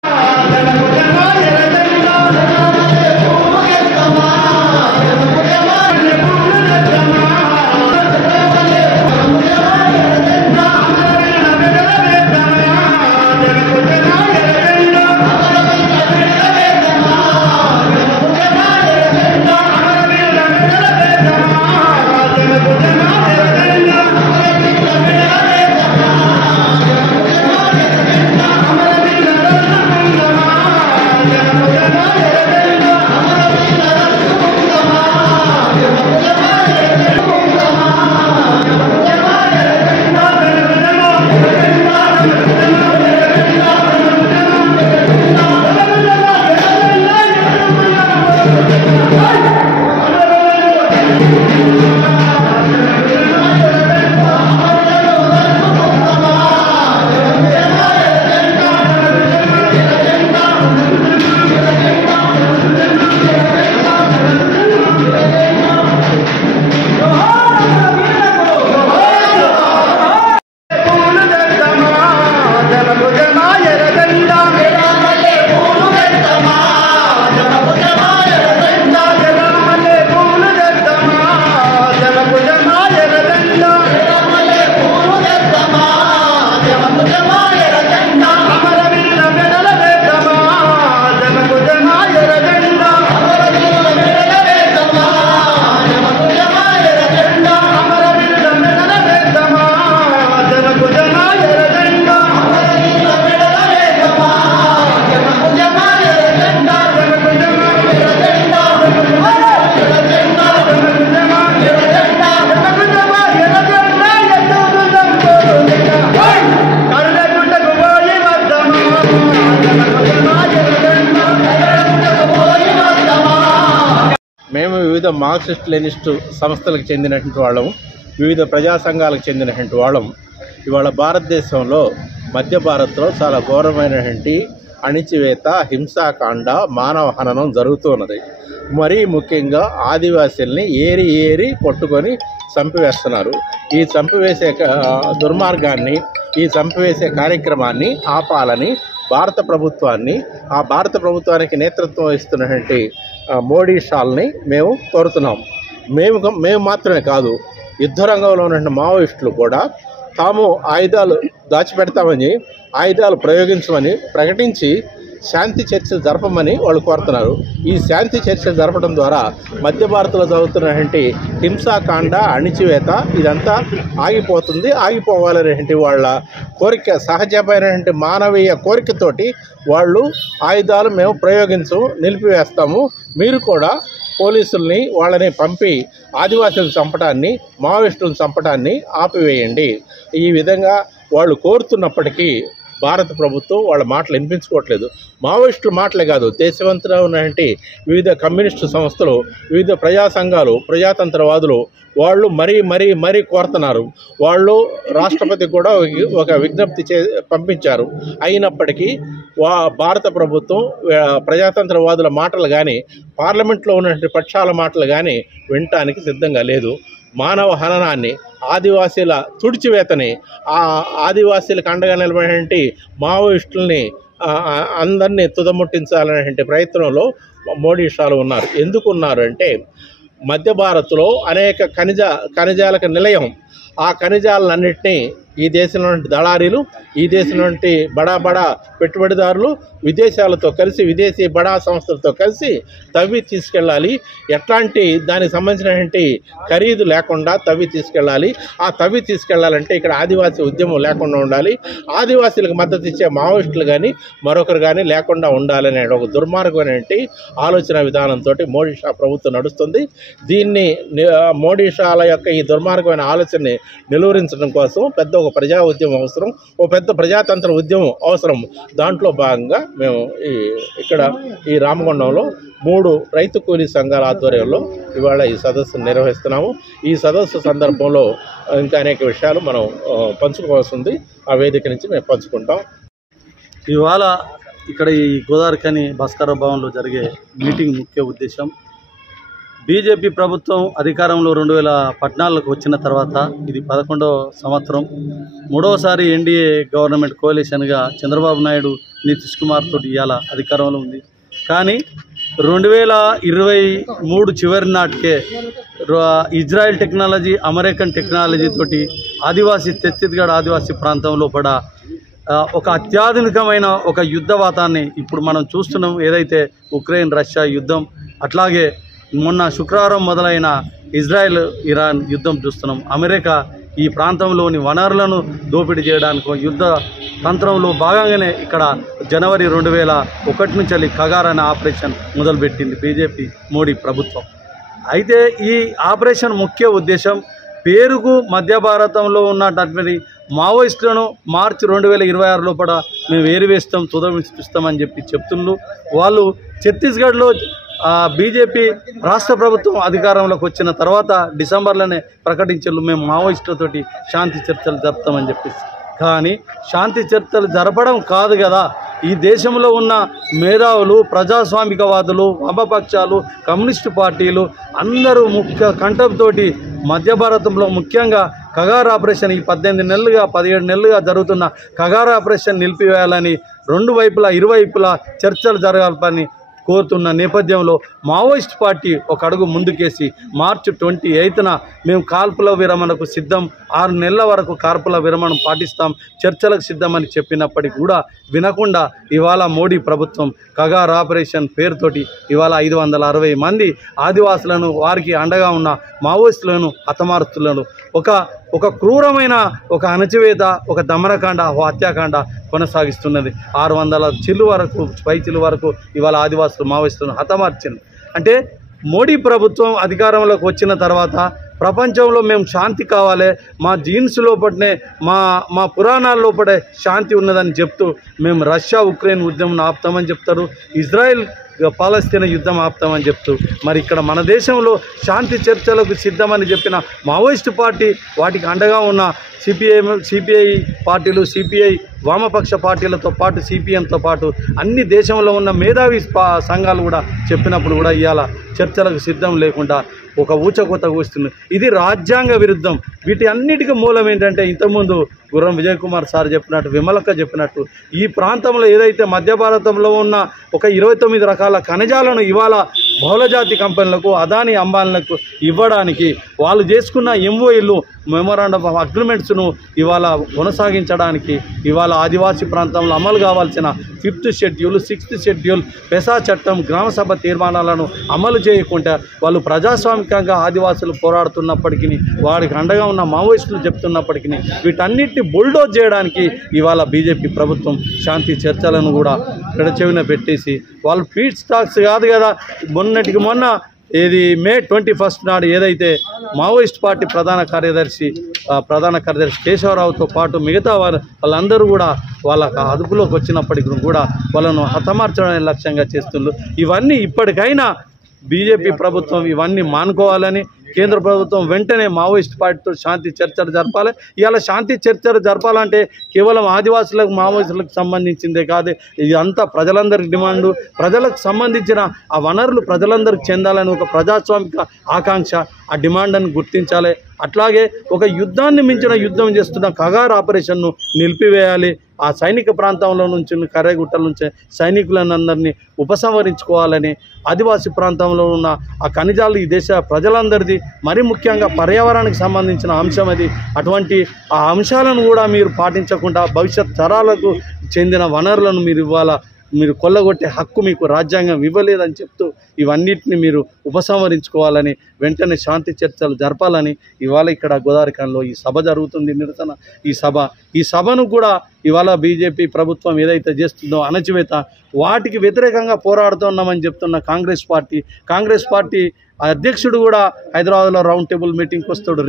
మేము వివిధ మార్క్సిస్ట్ లెనిస్ట్ సంస్థలకు చెందినటువంటి వాళ్ళం, వివిధ ప్రజా సంఘాలకు చెందినటువంటి వాళ్ళం. ఇవాళ భారతదేశంలో మధ్య భారత్లో చాలా ఘోరమైనటువంటి అణిచివేత, హింసాకాండ, మానవ హననం జరుగుతున్నది. మరీ ముఖ్యంగా ఆదివాసీల్ని ఏరి పట్టుకొని చంపివేస్తున్నారు. ఈ చంపివేసే దుర్మార్గాన్ని, ఈ చంపివేసే కార్యక్రమాన్ని ఆపాలని భారత ప్రభుత్వానికి నేతృత్వం వహిస్తున్నటువంటి మోడీ షాల్ని మేము కోరుతున్నాం. మేము మాత్రమే కాదు, యుద్ధ రంగంలో ఉన్న మావోయిస్టులు కూడా తాము ఆయుధాలు దాచిపెడతామని, ఆయుధాలు ప్రయోగించమని ప్రకటించి శాంతి చర్చలు జరపమని వాళ్ళు కోరుతున్నారు. ఈ శాంతి చర్చలు జరపడం ద్వారా మధ్య భారత్లో జరుగుతున్నటువంటి హింసాకాండ, అణిచివేత ఇదంతా ఆగిపోవాలనేటువంటి వాళ్ళ కోరిక, సహజమైనటువంటి మానవీయ కోరికతోటి వాళ్ళు ఆయుధాలు మేము నిలిపివేస్తాము, మీరు కూడా పోలీసుల్ని వాళ్ళని పంపి ఆదివాసులను చంపడాన్ని, మావోయిస్టులను చంపడాన్ని ఆపివేయండి. ఈ విధంగా వాళ్ళు కోరుతున్నప్పటికీ భారత ప్రభుత్వం వాళ్ళ మాటలు వినిపించుకోవట్లేదు. మావోయిస్టుల మాటలే కాదు, దేశవంతంగా ఉన్నటువంటి వివిధ కమ్యూనిస్టు సంస్థలు, వివిధ ప్రజా సంఘాలు, ప్రజాతంత్రవాదులు వాళ్ళు మరీ కోరుతున్నారు. వాళ్ళు రాష్ట్రపతి కూడా ఒక విజ్ఞప్తి పంపించారు. అయినప్పటికీ భారత ప్రభుత్వం ప్రజాతంత్రవాదుల మాటలు కానీ, పార్లమెంట్లో ఉన్నటువంటి పక్షాల మాటలు కానీ వినటానికి సిద్ధంగా లేదు. మానవ హననాన్ని, ఆదివాసీల తుడిచివేతని, ఆ ఆదివాసీలకు అండగా నిలబడినటువంటి మావోయిస్టుల్ని అందరినీ తుదముట్టించాలనేటువంటి ప్రయత్నంలో మోడీ షాలు ఉన్నారు. ఎందుకు ఉన్నారు అంటే, మధ్య భారత్లో అనేక ఖనిజాలకు నిలయం. ఆ ఖనిజాలన్నింటినీ ఈ దేశంలో దళారీలు, ఈ దేశంలో బడా పెట్టుబడిదారులు విదేశాలతో కలిసి, విదేశీ బడా సంస్థలతో కలిసి తవ్వి తీసుకెళ్ళాలి. ఎట్లాంటి దానికి సంబంధించినటువంటి ఖరీదు లేకుండా తవ్వి తీసుకెళ్ళాలి. ఆ తవ్వి తీసుకెళ్లాలంటే ఇక్కడ ఆదివాసీ ఉద్యమం లేకుండా ఉండాలి. ఆదివాసీలకు మద్దతు ఇచ్చే మావోయిస్టులు కానీ మరొకరు కానీ లేకుండా ఉండాలనే ఒక దుర్మార్గమైనటువంటి ఆలోచన విధానంతో మోడీ షా ప్రభుత్వం నడుస్తుంది. దీన్ని మోడీ షాల యొక్క ఈ దుర్మార్గమైన ఆలోచనని నిలువరించడం కోసం పెద్ద ఒక ప్రజా ఉద్యమం అవసరం, ఒక పెద్ద ప్రజాతంత్ర ఉద్యమం అవసరం. దాంట్లో భాగంగా మేము ఇక్కడ ఈ రామగుండంలో 3 రైతు కూలీ సంఘాల ఆధ్వర్యంలో ఇవాళ ఈ సదస్సును నిర్వహిస్తున్నాము. ఈ సదస్సు సందర్భంలో ఇంకా అనేక విషయాలు మనం పంచుకోవాల్సి ఉంది. ఆ వేదిక నుంచి మేము పంచుకుంటాం. ఇవాళ ఇక్కడ ఈ గోదావరిఖని భాస్కర భవన్లో జరిగే మీటింగ్ ముఖ్య ఉద్దేశం, బీజేపీ ప్రభుత్వం అధికారంలో 2014 వచ్చిన తర్వాత ఇది 11వ సంవత్సరం, 3వసారి ఎన్డీఏ గవర్నమెంట్ కోalitionగా చంద్రబాబు నాయుడు, నితీష్ కుమార్ తోటి ఇవాళ అధికారంలో ఉంది. కానీ 2023 చివరి నాటికే ఇజ్రాయెల్ టెక్నాలజీ, అమెరికన్ టెక్నాలజీ తోటి ఛత్తీస్గఢ్ ఆదివాసీ ప్రాంతంలో పడా ఒక అత్యాధునికమైన ఒక యుద్ధవాతాన్ని ఇప్పుడు మనం చూస్తున్నాం. ఏదైతే ఉక్రెయిన్ రష్యా యుద్ధం, అట్లాగే మొన్న శుక్రవారం మొదలైన ఇజ్రాయెల్ ఇరాన్ యుద్ధం చూస్తున్నాం. అమెరికా ఈ ప్రాంతంలోని వనరులను దోపిడీ చేయడానికి యుద్ధ తంత్రంలో భాగంగానే ఇక్కడ జనవరి 2001 నుంచి కగార్ అనే ఆపరేషన్ మొదలుపెట్టింది బీజేపీ మోడీ ప్రభుత్వం. అయితే ఈ ఆపరేషన్ ముఖ్య ఉద్దేశం పేరుకు మధ్య భారతంలో ఉన్నటువంటి మావోయిస్టులను మార్చి 2026 లోపల మేము ఏరివేస్తాం, తుదమిస్తామని చెప్తున్నారు. వాళ్ళు ఛత్తీస్గఢ్లో బీజేపీ రాష్ట్ర ప్రభుత్వం అధికారంలోకి వచ్చిన తర్వాత డిసెంబర్లోనే ప్రకటించారు మేము మావోయిస్టులతోటి శాంతి చర్చలు జరుపుతామని చెప్పేసి. కానీ శాంతి చర్చలు జరపడం కాదు కదా, ఈ దేశంలో ఉన్న మేధావులు, ప్రజాస్వామికవాదులు, వామపక్షాలు, కమ్యూనిస్టు పార్టీలు అందరూ ముఖ్య కంఠంతో మధ్య భారతంలో ముఖ్యంగా కగార్ ఆపరేషన్ ఈ 18 నెలలుగా 17 నెలలుగా జరుగుతున్న కగార్ ఆపరేషన్ నిలిపివేయాలని ఇరువైపులా చర్చలు జరగాలని కోరుతున్న నేపథ్యంలో మావోయిస్ట్ పార్టీ ఒక అడుగు ముందుకేసి మార్చి 28న మేము కాల్పుల విరమణకు సిద్ధం, 6 నెలల వరకు కాల్పుల విరమణ పాటిస్తాం, చర్చలకు సిద్ధమని చెప్పినప్పటికీ కూడా వినకుండా ఇవాళ మోడీ ప్రభుత్వం కగార్ ఆపరేషన్ పేరుతోటి ఇవాళ 560 మంది ఆదివాసులను, వారికి అండగా ఉన్న మావోయిస్టులను హతమారుస్తున్నారు. ఒక క్రూరమైన ఒక అణచివేత, ఒక దమనకాండ, హత్యాకాండ కొనసాగిస్తున్నది. 600 పైచిలు వరకు ఇవాళ ఆదివాసులు మావోయిస్టులను హతమార్చింది. అంటే మోడీ ప్రభుత్వం అధికారంలోకి వచ్చిన తర్వాత ప్రపంచంలో మేము శాంతి కావాలి, మా జీన్స్ లోపలనే మా పురాణాల లోపలే శాంతి ఉన్నదని చెప్తూ మేము రష్యా ఉక్రెయిన్ ఉద్యమం ఆపుతామని చెప్తారు, ఇజ్రాయెల్ పాలస్తీనా యుద్ధం ఆపుతామని చెప్తూ మరి ఇక్కడ మన దేశంలో శాంతి చర్చలకు సిద్ధమని చెప్పిన మావోయిస్టు పార్టీ, వాటికి అండగా ఉన్న సిపిఐ పార్టీలు, సిపిఐ వామపక్ష పార్టీలతో పాటు సిపిఎంతో పాటు అన్ని దేశంలో ఉన్న మేధావి సంఘాలు కూడా చెప్పినప్పుడు కూడా ఇవాళ చర్చలకు సిద్ధం లేకుండా ఒక ఊచకోత కూస్తుంది. ఇది రాజ్యాంగ విరుద్ధం. వీటి అన్నిటికీ మూలం ఏంటంటే ఇంతకుముందు గుర్రం విజయ్ కుమార్ సార్ చెప్పినట్టు, విమలక్క చెప్పినట్టు ఈ ప్రాంతంలో ఏదైతే మధ్య భారతంలో ఉన్న ఒక 29 రకాల ఖనిజాలను ఇవాళ బహుళజాతి కంపెనీలకు, అదానీ అంబానీలకు ఇవ్వడానికి వాళ్ళు చేసుకున్న ఎంఓయూలు, మెమోరాండం ఆఫ్ అగ్రిమెంట్స్ను ఇవాళ కొనసాగించడానికి ఇవాళ ఆదివాసీ ప్రాంతంలో అమలు కావాల్సిన 5th షెడ్యూల్, 6th షెడ్యూల్, పెసా చట్టం, గ్రామసభ తీర్మానాలను అమలు చేయకుండా వాళ్ళు ప్రజాస్వామికంగా ఆదివాసులు పోరాడుతున్నప్పటికీ, వారికి అండగా ఉన్న మావోయిస్టులు చెప్తున్నప్పటికీ వీటన్నిటిని బుల్డోజ్ చేయడానికి ఇవాళ బీజేపీ ప్రభుత్వం శాంతి చర్చలను కూడా పెడచెవిన పెట్టేసి వాళ్ళు ఫీడ్ స్టాక్స్ కాదు కదా, మొన్నటికి మొన్న ఇది మే 21 నాడు ఏదైతే మావోయిస్ట్ పార్టీ ప్రధాన కార్యదర్శి కేశవరావుతో పాటు మిగతా వాళ్ళందరూ కూడా వాళ్ళ అదుపులోకి వచ్చినప్పటికీ కూడా వాళ్ళను హతమార్చడమే లక్ష్యంగా చేస్తున్నారు. ఇవన్నీ ఇప్పటికైనా బీజేపీ ప్రభుత్వం ఇవన్నీ మానుకోవాలని, కేంద్ర ప్రభుత్వం వెంటనే మావోయిస్ట్ పార్టీతో శాంతి చర్చలు జరపాలి. ఇవాళ శాంతి చర్చలు జరపాలంటే కేవలం ఆదివాసులకు, మావోయిస్టులకు సంబంధించిందే కాదు, ఇది అంతా ప్రజలందరికి డిమాండు. ప్రజలకు సంబంధించిన ఆ వనరులు ప్రజలందరికీ చెందాలని ఒక ప్రజాస్వామిక ఆకాంక్ష, ఆ డిమాండ్ని గుర్తించాలి. అట్లాగే ఒక యుద్ధాన్ని మించిన యుద్ధం చేస్తున్న కగార్ ఆపరేషన్ను నిలిపివేయాలి. ఆ సైనిక ప్రాంతంలో నుంచి, కర్రెగుట్టల నుంచి సైనికులందరినీ ఉపసంహరించుకోవాలని, ఆదివాసీ ప్రాంతంలో ఉన్న ఆ ఖనిజాలు ఈ దేశ ప్రజలందరిది, మరి ముఖ్యంగా పర్యావరణానికి సంబంధించిన అంశం అది. అటువంటి ఆ అంశాలను కూడా మీరు పాటించకుండా భవిష్యత్ తరాలకు చెందిన వనరులను మీరు కొల్లగొట్టే హక్కు మీకు రాజ్యాంగం ఇవ్వలేదని చెప్తూ ఇవన్నిటిని మీరు ఉపసంహరించుకోవాలని, వెంటనే శాంతి చర్చలు జరపాలని ఇవాళ ఇక్కడ గోదావరిఖాన్లో ఈ సభ జరుగుతుంది. నిరసన ఈ సభను కూడా ఇవాళ బీజేపీ ప్రభుత్వం ఏదైతే చేస్తుందో అణచివేత, వాటికి వ్యతిరేకంగా పోరాడుతున్నామని చెప్తున్న కాంగ్రెస్ పార్టీ అధ్యక్షుడు కూడా హైదరాబాద్లో రౌండ్ టేబుల్ మీటింగ్కి వస్తాడు.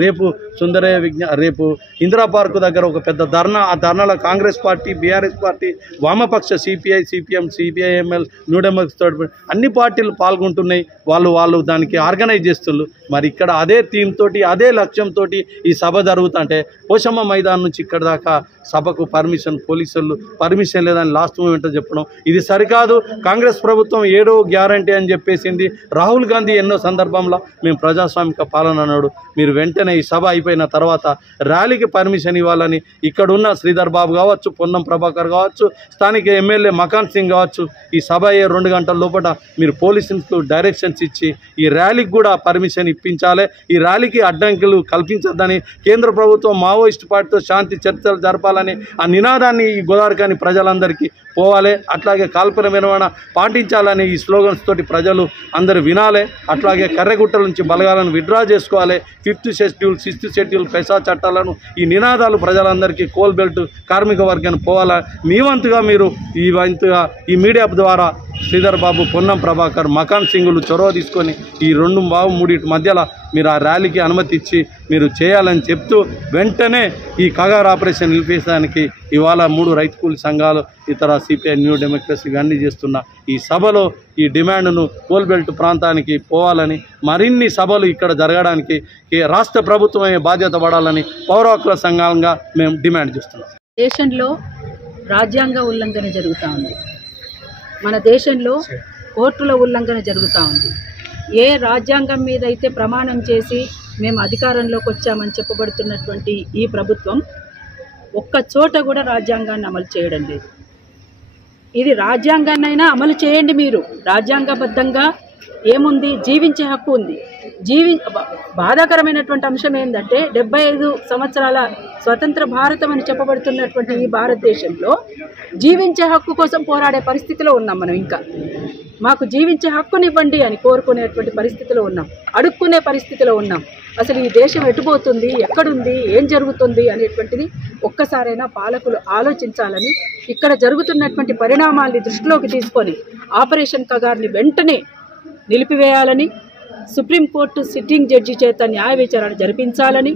రేపు ఇందిరా పార్కు దగ్గర ఒక పెద్ద ధర్నా, ఆ ధర్నాలో కాంగ్రెస్ పార్టీ, బీఆర్ఎస్ పార్టీ, వామపక్ష CPI, CPM, CPIML, new democracy అన్ని పార్టీలు పాల్గొంటున్నాయి. వాళ్ళు దానికి ఆర్గనైజ్ చేస్తున్నారు. మరి ఇక్కడ అదే థీమ్ తోటి, అదే లక్ష్యంతో ఈ సభ జరుగుతుంటే పోషమ్మ మైదాన్ నుంచి ఇక్కడ దాకా సభకు పోలీసులు పర్మిషన్ లేదని లాస్ట్ మూమెంట్ చెప్పడం ఇది సరికాదు. కాంగ్రెస్ ప్రభుత్వం ఏడో గ్యారంటీ అని చెప్పేసింది. రాహుల్ గాంధీ ఎన్నో సందర్భంలో మేము ప్రజాస్వామిక పాలన అన్నాడు. మీరు వెంటనే ఈ సభ అయిపోయిన తర్వాత ర్యాలీకి పర్మిషన్ ఇవ్వాలని ఇక్కడున్న శ్రీధర్ బాబు కావచ్చు, పొన్నం ప్రభాకర్ కావచ్చు, స్థానిక ఎమ్మెల్యే మకాన్ సింగ్ కావచ్చు, ఈ సభ అయ్యే 2 గంటల లోపల మీరు పోలీసులకు డైరెక్షన్స్ ఇచ్చి ఈ ర్యాలీకి కూడా పర్మిషన్ ఇప్పించాలి. ఈ ర్యాలీకి అడ్డంకులు కల్పించొద్దని, కేంద్ర ప్రభుత్వం మావోయిస్టు పార్టీతో శాంతి చర్చలు జరపాలని ఆ నినాదాన్ని ఈ గోదావరిఖని ప్రజలందరికీ పోవాలి. అట్లాగే కాల్పన విరమణ పాటించాలని ఈ స్లోగన్స్ తోటి ప్రజలు అందరూ వినాలి. అట్లాగే కర్రెగుట్టల నుంచి బలగాలను విత్డ్రా చేసుకోవాలి. 5th షెడ్యూల్ 6th షెడ్యూల్ పెసా చట్టాలను ఈ నినాదాలు ప్రజలందరికీ కోల్ బెల్ట్ కార్మిక వర్గాన్ని పోవాలా. మీ వంతుగా మీరు ఈ మీడియా ద్వారా శ్రీధర్ బాబు, పొన్నం ప్రభాకర్, మకాన్ సింగులు చొరవ తీసుకొని ఈ 2-3 మధ్యలో మీరు ఆ ర్యాలీకి అనుమతి ఇచ్చి మీరు చేయాలని చెప్తూ వెంటనే ఈ కగార్ ఆపరేషన్ నిలిపేయడానికి ఇవాళ 3 రైతు కూలి సంఘాలు, ఇతర సిపిఐ, న్యూ డెమోక్రసీ ఇవన్నీ చేస్తున్న ఈ సభలో ఈ డిమాండ్ను కోల్ బెల్ట్ ప్రాంతానికి పోవాలని, మరిన్ని సభలు ఇక్కడ జరగడానికి రాష్ట్ర ప్రభుత్వమే బాధ్యత పడాలని పౌర హక్కుల సంఘాలుగా మేము డిమాండ్ చేస్తున్నాం. దేశంలో రాజ్యాంగ ఉల్లంఘన జరుగుతూ ఉంది. మన దేశంలో కోర్టుల ఉల్లంఘన జరుగుతూ ఉంది. ఏ రాజ్యాంగం మీద అయితే ప్రమాణం చేసి మేము అధికారంలోకి వచ్చామని చెప్పబడుతున్నటువంటి ఈ ప్రభుత్వం ఒక్క చోట కూడా రాజ్యాంగాన్ని అమలు చేయడం లేదు. ఇది రాజ్యాంగాన్నైనా అమలు చేయండి. మీరు రాజ్యాంగబద్ధంగా ఏముంది, జీవించే హక్కు ఉంది. బాధాకరమైనటువంటి అంశం ఏంటంటే 75 సంవత్సరాల స్వతంత్ర భారతం అని చెప్పబడుతున్నటువంటి ఈ భారతదేశంలో జీవించే హక్కు కోసం పోరాడే పరిస్థితిలో ఉన్నాం. మనం ఇంకా మాకు జీవించే హక్కునివ్వండి అని కోరుకునేటువంటి పరిస్థితిలో ఉన్నాం, అడుక్కునే పరిస్థితిలో ఉన్నాం. అసలు ఈ దేశం ఎటుపోతుంది, ఎక్కడుంది, ఏం జరుగుతుంది అనేటువంటిది ఒక్కసారైనా పాలకులు ఆలోచించాలని, ఇక్కడ జరుగుతున్నటువంటి పరిణామాల్ని దృష్టిలోకి తీసుకొని ఆపరేషన్ కగార్ని వెంటనే నిలిపివేయాలని, సుప్రీంకోర్టు సిట్టింగ్ జడ్జి చేత న్యాయ విచారణ జరిపించాలని,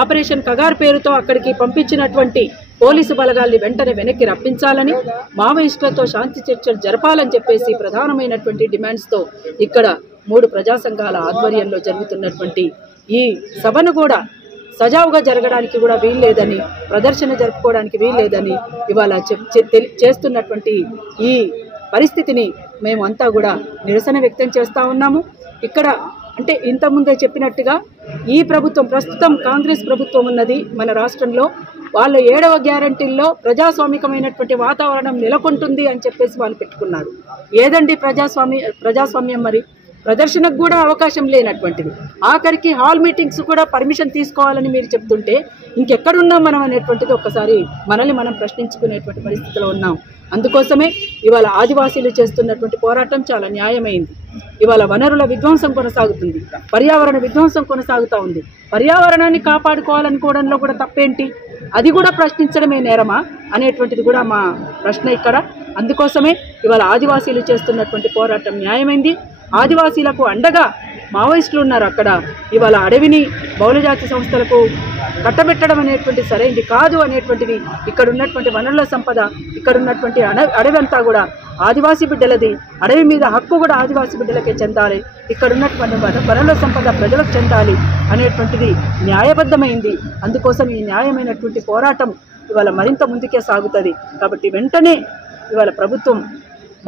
ఆపరేషన్ కగార్ పేరుతో అక్కడికి పంపించినటువంటి పోలీసు బలగాల్ని వెంటనే వెనక్కి రప్పించాలని, మావోయిస్టులతో శాంతి చర్చలు జరపాలని చెప్పేసి ప్రధానమైనటువంటి డిమాండ్స్తో ఇక్కడ 3 ప్రజా సంఘాల ఆధ్వర్యంలో జరుగుతున్నటువంటి ఈ సభను కూడా సజావుగా జరగడానికి కూడా వీల్లేదని, ప్రదర్శన జరుపుకోవడానికి వీల్లేదని ఇవాళ చేస్తున్నటువంటి ఈ పరిస్థితిని మేమంతా కూడా నిరసన వ్యక్తం చేస్తూ ఉన్నాము. ఇక్కడ అంటే ఇంతకుముందే చెప్పినట్టుగా ఈ ప్రభుత్వం, ప్రస్తుతం కాంగ్రెస్ ప్రభుత్వం ఉన్నది మన రాష్ట్రంలో, వాళ్ళు 7వ గ్యారంటీల్లో ప్రజాస్వామికమైనటువంటి వాతావరణం నెలకొంటుంది అని చెప్పేసి వాళ్ళు పెట్టుకున్నారు. ఏదండి ప్రజాస్వామ్యం? మరి ప్రదర్శనకు కూడా అవకాశం లేనటువంటిది, ఆఖరికి హాల్ మీటింగ్స్ కూడా పర్మిషన్ తీసుకోవాలని మీరు చెప్తుంటే ఇంకెక్కడున్నాం మనం అనేటువంటిది ఒక్కసారి మనల్ని మనం ప్రశ్నించుకునేటువంటి పరిస్థితిలో ఉన్నాం. అందుకోసమే ఇవాళ ఆదివాసీలు చేస్తున్నటువంటి పోరాటం చాలా న్యాయమైంది. ఇవాళ వనరుల విధ్వంసం కొనసాగుతుంది, పర్యావరణ విధ్వంసం కొనసాగుతూ ఉంది. పర్యావరణాన్ని కాపాడుకోవాలనుకోవడంలో కూడా తప్పేంటి? అది కూడా ప్రశ్నించడమే నేరమా అనేటువంటిది కూడా మా ప్రశ్న ఇక్కడ. అందుకోసమే ఇవాళ ఆదివాసీలు చేస్తున్నటువంటి పోరాటం న్యాయమైంది. ఆదివాసీలకు అండగా మావోయిస్టులు ఉన్నారు అక్కడ. ఇవాళ అడవిని బహుళజాతి సంస్థలకు కట్టబెట్టడం అనేటువంటి సరైనది కాదు అనేటువంటిది, ఇక్కడ ఉన్నటువంటి వనరుల సంపద, ఇక్కడ ఉన్నటువంటి అడవి అంతా కూడా ఆదివాసీ బిడ్డలది. అడవి మీద హక్కు కూడా ఆదివాసీ బిడ్డలకే చెందాలి, ఇక్కడ ఉన్నటువంటి వనరుల సంపద ప్రజలకు చెందాలి అనేటువంటిది న్యాయబద్ధమైంది. అందుకోసం ఈ న్యాయమైనటువంటి పోరాటం ఇవాళ మరింత ముందుకే సాగుతుంది. కాబట్టి వెంటనే ఇవాళ ప్రభుత్వం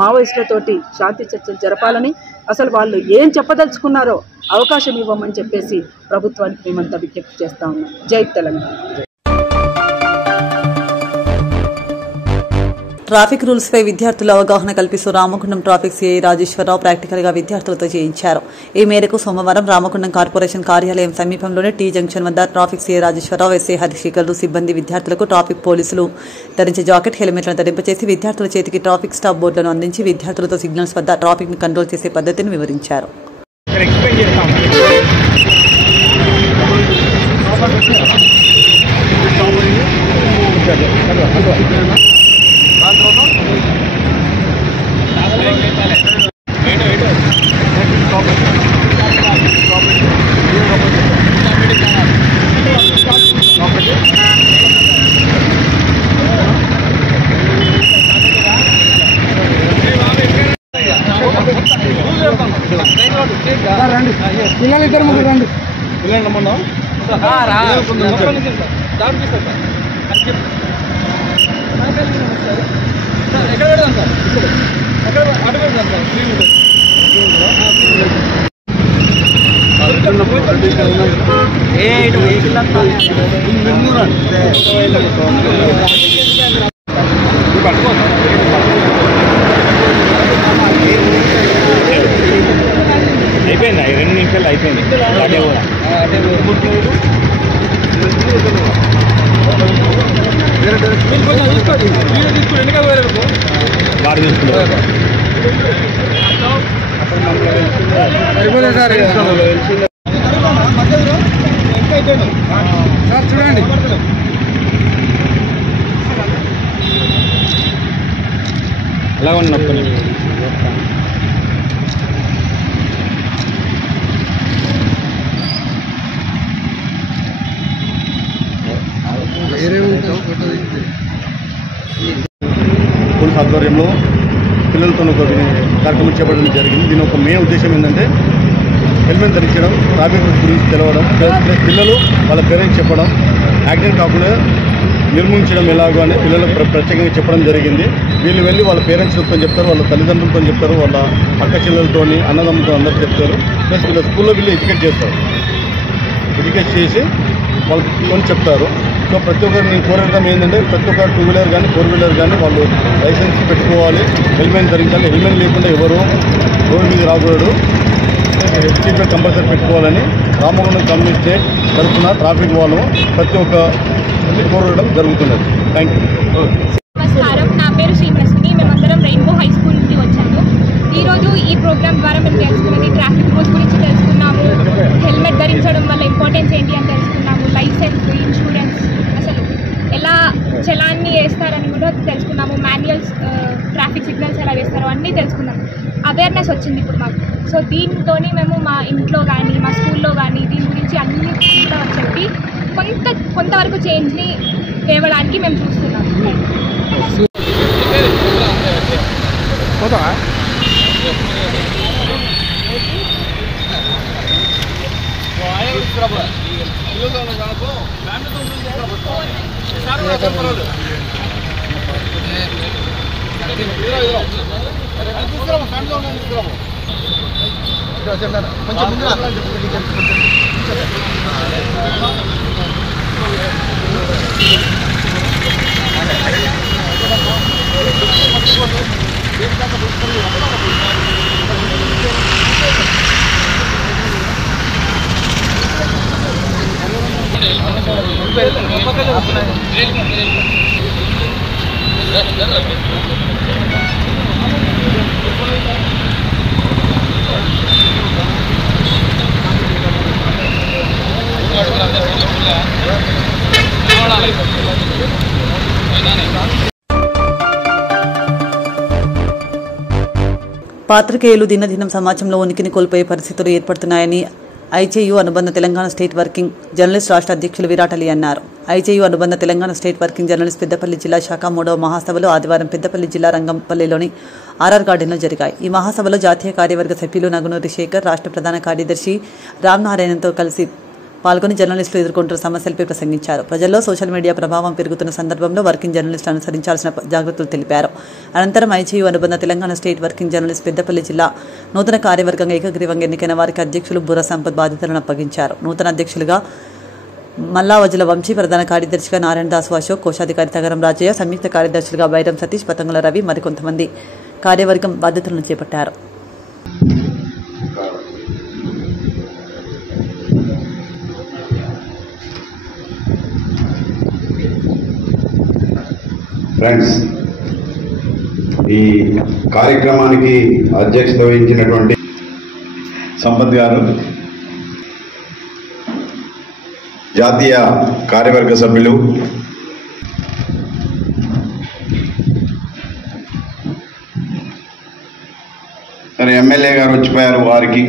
మావోయిస్టులతోటి శాంతి చర్చలు జరపాలని, అసలు వాళ్ళు ఏం చెప్పదలుచుకున్నారో అవకాశం ఇవ్వమని చెప్పేసి ప్రభుత్వానికి మేమంతా విజ్ఞప్తి చేస్తా ఉన్నాం. జై తెలంగాణ. ట్రాఫిక్ రూల్స్ పై విద్యార్థుల అవగాహన కల్పిస్తూ Ramagundam traffic CI Rajeshwara Rao practical గా విద్యార్థులతో చేయించారు. ఈ మేరకు సోమవారం రామగుండం కార్పొరేషన్ కార్యాలయం సమీపంలోని టీ జంక్షన్ వద్ద ట్రాఫిక్ సిఐ రాజేశ్వరరావు, ఎస్ఐ హరిశేఖర్లు సిబ్బంది విద్యార్థులకు ట్రాఫిక్ పోలీసులు ధరించే జాకెట్, హెల్మెట్లను ధరింపచేసి విద్యార్థుల చేతికి ట్రాఫిక్ స్టాప్ బోర్డులను అందించి విద్యార్థులతో సిగ్నల్స్ వద్ద ట్రాఫిక్ ని కంట్రోల్ చేసే పద్ధతిని వివరించారు. పిల్లలు ఇద్దరు ముగ్గురు రండి. పిల్లలు రమ్మన్నా ఎక్కడ పెడదాం సార్? ఎక్కడ అటు పెడదాం సార్? అయిపోయిందా? 2 నిమిషాలు అయిపోయింది. వాడు తీసుకుంటారు. సార్ చూడండి, ఎలా ఉన్నప్పుడు పోలీస్ ఆధ్వర్యంలో పిల్లలతో ఒక కార్యక్రమం చేపట్టడం జరిగింది. దీని ఒక మెయిన్ ఉద్దేశం ఏంటంటే హెల్మెట్ ధరించడం, ట్రాఫిక్ గురించి తెలవడం, పిల్లలు వాళ్ళ పేరెంట్స్ చెప్పడం, యాక్సిడెంట్ కాకుండా నిర్మూలించడం ఎలాగో అని పిల్లలకు ప్రత్యేకంగా చెప్పడం జరిగింది. వీళ్ళు వెళ్ళి వాళ్ళ పేరెంట్స్తో చెప్తారు, వాళ్ళ తల్లిదండ్రులతో చెప్తారు, వాళ్ళ అక్క చెల్లెలతో, అన్నదమ్ములతో అందరూ చెప్తారు. ప్లస్ వీళ్ళ స్కూల్లో వీళ్ళు ఎడ్యుకేట్ చేస్తారు. ఎడ్యుకేట్ చేసి వాళ్ళకి చెప్తారు. సో ప్రతి ఒక్కరు నేను కోరడం ఏంటంటే ప్రతి ఒక్క 2 వీలర్ కానీ 4 వీలర్ కానీ వాళ్ళు లైసెన్స్ పెట్టుకోవాలి, హెల్మెట్ ధరించాలి. హెల్మెట్ లేకుండా ఎవరు రోడ్డు మీద రాకూడదు. సీట్ బెల్ట్ కంపల్సరీ పెట్టుకోవాలని రామగుండం కమ్యూనిటీ తరఫున ట్రాఫిక్ వాళ్ళు ప్రతి ఒక్క కోరడం జరుగుతున్నది. Thank you. నమస్కారం, నా పేరు శ్రీప్రసూని. మేమందరం రెయిన్బో హై స్కూల్ నుండి వచ్చాము. ఈరోజు ఈ ప్రోగ్రామ్ ద్వారా మేము తెలుసుకున్నది ట్రాఫిక్ రూల్స్ గురించి తెలుసుకున్నాము, హెల్మెట్ ధరించడం వల్ల ఇంపార్టెన్స్ ఏంటి అని తెలుసుకున్నాము, లైసెన్స్, ఇన్సూరెన్స్, అసలు ఎలా చలాన్ని వేస్తారని కూడా తెలుసుకున్నాము, మాన్యువల్స్, ట్రాఫిక్ సిగ్నల్స్ ఎలా వేస్తారో అన్నీ తెలుసుకున్నాము. అవేర్నెస్ వచ్చింది ఇప్పుడు మాకు. సో దీంతో మేము మా ఇంట్లో కానీ మా స్కూల్లో కానీ దీని గురించి అన్ని చెప్పి కొంతవరకు చేంజ్ని తేవడానికి మేము చూస్తున్నాము. పాత్రికేయులు దినదినం సమాజంలో ఉనికిని కోల్పోయే పరిస్థితులు ఏర్పడుతున్నాయని ఐజేయు అనుబంధ తెలంగాణ స్టేట్ వర్కింగ్ జర్నలిస్ట్ రాష్ట్ర అధ్యక్షులు విరాట్ అలీ అన్నారు. ఐజేయు అనుబంధ Telangana state working journalist Peddapalli జిల్లా శాఖ 3వ మహాసభలు ఆదివారం పెద్దపల్లి జిల్లా రంగంపల్లిలోని ఆర్ఆర్ గార్డెన్లో జరిగాయి. ఈ మహాసభలో జాతీయ కార్యవర్గ సభ్యులు నగునూరి శేఖర్, రాష్ట్ర ప్రధాన కార్యదర్శి రామ్ నారాయణన్తో కలిసి పాల్గొని జర్నలిస్టులు ఎదుర్కొంటున్న సమస్యలపై ప్రసంగించారు. ప్రజల్లో సోషల్ మీడియా ప్రభావం పెరుగుతున్న సందర్భంలో వర్కింగ్ జర్నలిస్టులు అనుసరించాల్సిన జాగ్రత్తలు తెలిపారు. అనంతరం ఐజేయు అనుబంధ Telangana state working journalist Peddapalli జిల్లా నూతన కార్యవర్గంగా ఏకగ్రీవంగా ఎన్నికైన వారికి అధ్యక్షులు బుర్ర సంపత్ బాధ్యతలను అప్పగించారు. నూతన అధ్యక్షులుగా మల్లావజుల వంశీ, ప్రధాన కార్యదర్శిగా నారాయణ దాసు అశోక్, కోశాధికారి తగరం రాజయ్య, సంయుక్త కార్యదర్శులుగా బైరం సతీష్, పతంగుల రవి, మరికొంతమంది కార్యవర్గం బాధ్యతలను చేపట్టారు. ఫ్రెండ్స్, ఈ కార్యక్రమానికి అధ్యక్షత వహించినటువంటి సంపత్ గారు, జాతీయ కార్యవర్గ సభ్యులు, సరే ఎమ్మెల్యే గారు వచ్చిపోయారు, వారికి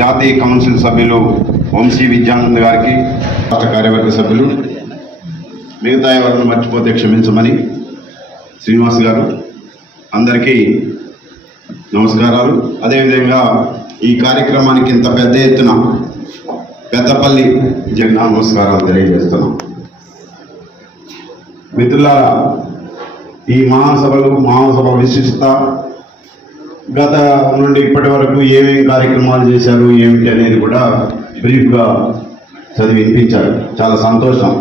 జాతీయ కౌన్సిల్ సభ్యులు వంశీ విద్యానంద్ గారికి, రాష్ట్ర కార్యవర్గ సభ్యులు, మిగతా ఎవరిని మర్చిపోతే క్షమించమని శ్రీనివాస్ గారు, అందరికీ నమస్కారాలు. అదేవిధంగా ఈ కార్యక్రమానికి ఇంత పెద్ద ఎత్తున పెద్దపల్లి జిల్లా నమస్కారాలు తెలియజేస్తున్నాం. మిత్రులారా, ఈ మహాసభ విశిష్టత, గత నుండి ఇప్పటి వరకు ఏమేమి కార్యక్రమాలు చేశారు ఏమిటి అనేది కూడా బ్రీఫ్గా చదివి వినిపించారు. చాలా సంతోషం.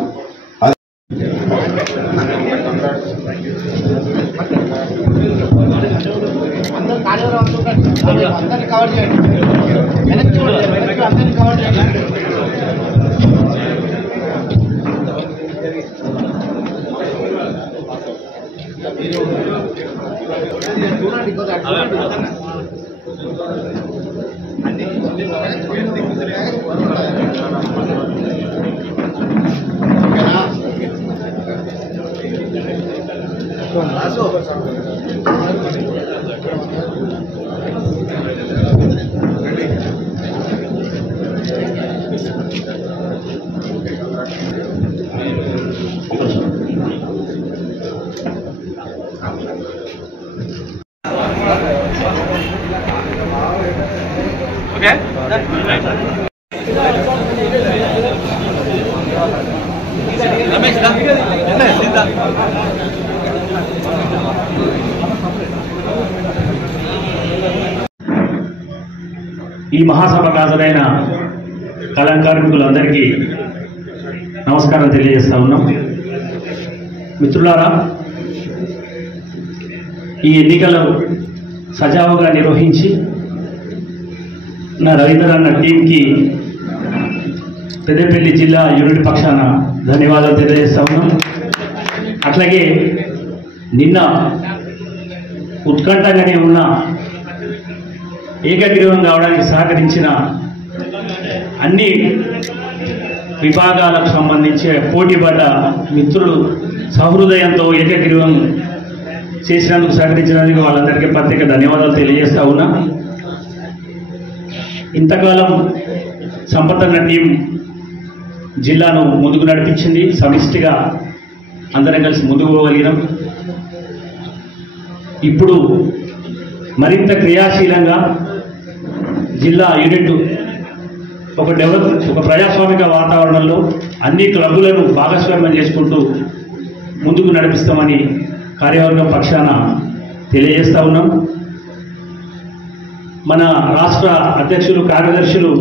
ఈ మహాసభకు హాజరైన కళాకారులందరికీ నమస్కారం తెలియజేస్తా ఉన్నాం. మిత్రులారా, ఈ ఎన్నికలు సజావుగా నిర్వహించి నా రవీంద్ర అన్న టీంకి పెద్దపల్లి జిల్లా యూనిట్ పక్షాన ధన్యవాదాలు తెలియజేస్తా ఉన్నాం. అట్లాగే నిన్న ఉత్కంఠగానే ఉన్న ఏకగ్రీవం కావడానికి సహకరించిన అన్ని విభాగాలకు సంబంధించి పోటీపడ్డ మిత్రులు సహృదయంతో ఏకగ్రీవం చేసినందుకు సహకరించినందుకు వాళ్ళందరికీ ప్రత్యేక ధన్యవాదాలు తెలియజేస్తా ఉన్నా. ఇంతకాలం సంపన్న టీం జిల్లాను ముందుకు నడిపించింది. సమిష్టిగా అందరం కలిసి ముందుకు పోగలిగినాం. ఇప్పుడు మరింత క్రియాశీలంగా జిల్లా యూనిట్ ఒక ప్రజాస్వామిక వాతావరణంలో అన్ని క్లబ్బులను భాగస్వామ్యం చేసుకుంటూ ముందుకు నడిపిస్తామని కార్యవర్గం పక్షాన తెలియజేస్తా ఉన్నాం. మన రాష్ట్ర అధ్యక్షులు, కార్యదర్శులు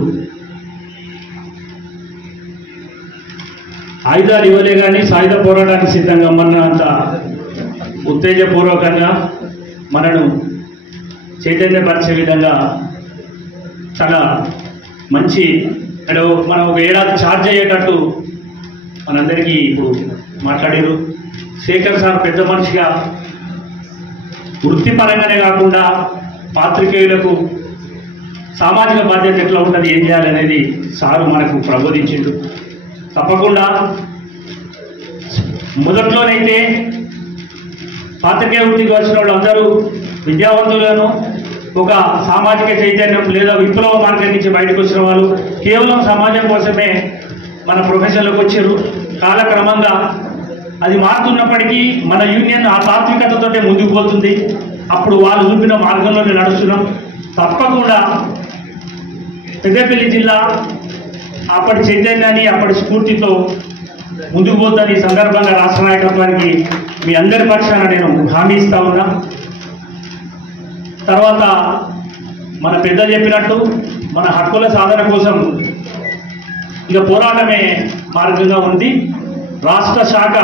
ఆయుధాలు ఇవ్వలే కానీ సాయుధ పోరాటానికి సిద్ధంగా మనంత ఉత్తేజపూర్వకంగా మనను చైతన్యపరిచే విధంగా చాలా మంచి మనం ఒక ఏడాది ఛార్జ్ అయ్యేటట్టు మనందరికీ ఇప్పుడు మాట్లాడారు. శేఖర్ సార్ పెద్ద మనిషిగా వృత్తిపరంగానే కాకుండా పాత్రికేయులకు సామాజిక బాధ్యత ఎట్లా ఉంటుంది, ఏం చేయాలనేది సారు మనకు ప్రబోధించిండు. తప్పకుండా మొదట్లోనైతే పాత్రికేయ వృత్తికి వచ్చిన వాళ్ళు అందరూ విద్యావంతులను ఒక సామాజిక చైతన్యం లేదా విప్లవ మార్గం నుంచి బయటకు వచ్చిన వాళ్ళు కేవలం సమాజం కోసమే మన ప్రొఫెషన్లోకి వచ్చారు. కాలక్రమంగా అది మారుతున్నప్పటికీ మన యూనియన్ ఆ తాత్వికతతోటే ముందుకు పోతుంది. అప్పుడు వాళ్ళు చూపిన మార్గంలోనే నడుస్తున్నాం. తప్పకుండా పెద్దపల్లి జిల్లా అప్పటి చైతన్యాన్ని, అప్పటి స్ఫూర్తితో ముందుకు పోతుందని ఈ సందర్భంగా రాష్ట్ర నాయకత్వానికి మీ అందరి పక్షాన నేను హామీ ఇస్తా ఉన్నా. తర్వాత మన పెద్దలు చెప్పినట్టు మన హక్కుల సాధన కోసం ఇక పోరాటమే మార్గంగా ఉంది. రాష్ట్ర శాఖ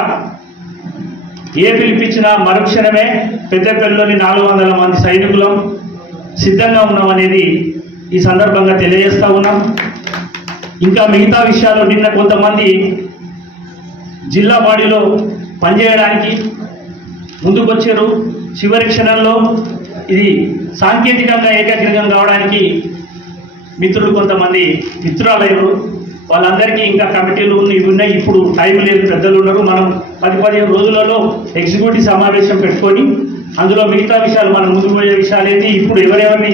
ఏ పిలిపించినా మరుక్షణమే పెద్దపల్లిలోని 400 మంది సైనికులం సిద్ధంగా ఉన్నామనేది ఈ సందర్భంగా తెలియజేస్తూ ఉన్నాం. ఇంకా మిగతా విషయాలు నిన్న కొంతమంది జిల్లా బాడీలో పనిచేయడానికి ముందుకొచ్చారు. చివరి క్షణంలో ఇది సాంకేతికంగా ఏకగ్రీవం కావడానికి మిత్రులు కొంతమంది మిత్రులయ్యారు. వాళ్ళందరికీ ఇంకా కమిటీలు ఇవి ఉన్నాయి. ఇప్పుడు టైం లేదు, పెద్దలు ఉన్నారు. మనం 10-15 రోజులలో ఎగ్జిక్యూటివ్ సమావేశం పెట్టుకొని అందులో మిగతా విషయాలు మనం ముందుకు పోయే విషయాలు ఏంటి, ఇప్పుడు ఎవరెవరిని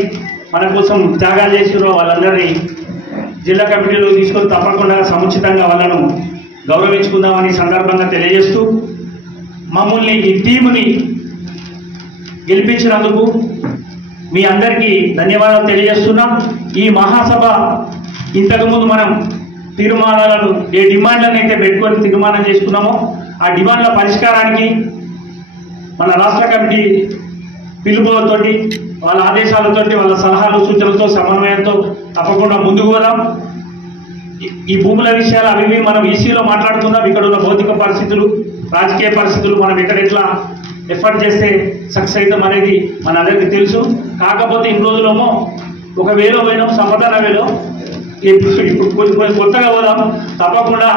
మన కోసం త్యాగాలు చేసిరో వాళ్ళందరినీ జిల్లా కమిటీలో తీసుకొని తప్పకుండా సముచితంగా వాళ్ళను గౌరవించుకుందామని సందర్భంగా తెలియజేస్తూ మమ్మల్ని ఈ టీముని గెలిపించినందుకు మీ అందరికీ ధన్యవాదాలు తెలియజేస్తున్నాం. ఈ మహాసభ ఇంతకుముందు మనం తీర్మానాలను ఏ డిమాండ్లను అయితే పెట్టుకొని తీర్మానం చేసుకున్నామో ఆ డిమాండ్ల పరిష్కారానికి మన రాష్ట్ర కమిటీ పిలుపులతోటి వాళ్ళ ఆదేశాలతోటి వాళ్ళ సలహాలు సూచనలతో సమన్వయంతో తప్పకుండా ముందుకు పోదాం. ఈ భూముల విషయాలు అవి మనం ఈసీలో మాట్లాడుకుందాం. ఇక్కడ ఉన్న భౌతిక పరిస్థితులు, రాజకీయ పరిస్థితులు, మనం ఇక్కడ ఎట్లా ఎఫర్ట్ చేస్తే సక్సెస్ అవుతాం అనేది మన అందరికీ తెలుసు. కాకపోతే ఇన్ని రోజులేమో ఒక వేలో పోయినాం, సంపదన వేలో. ఇప్పుడు కొంచెం కొత్తగా పోదాం. తప్పకుండా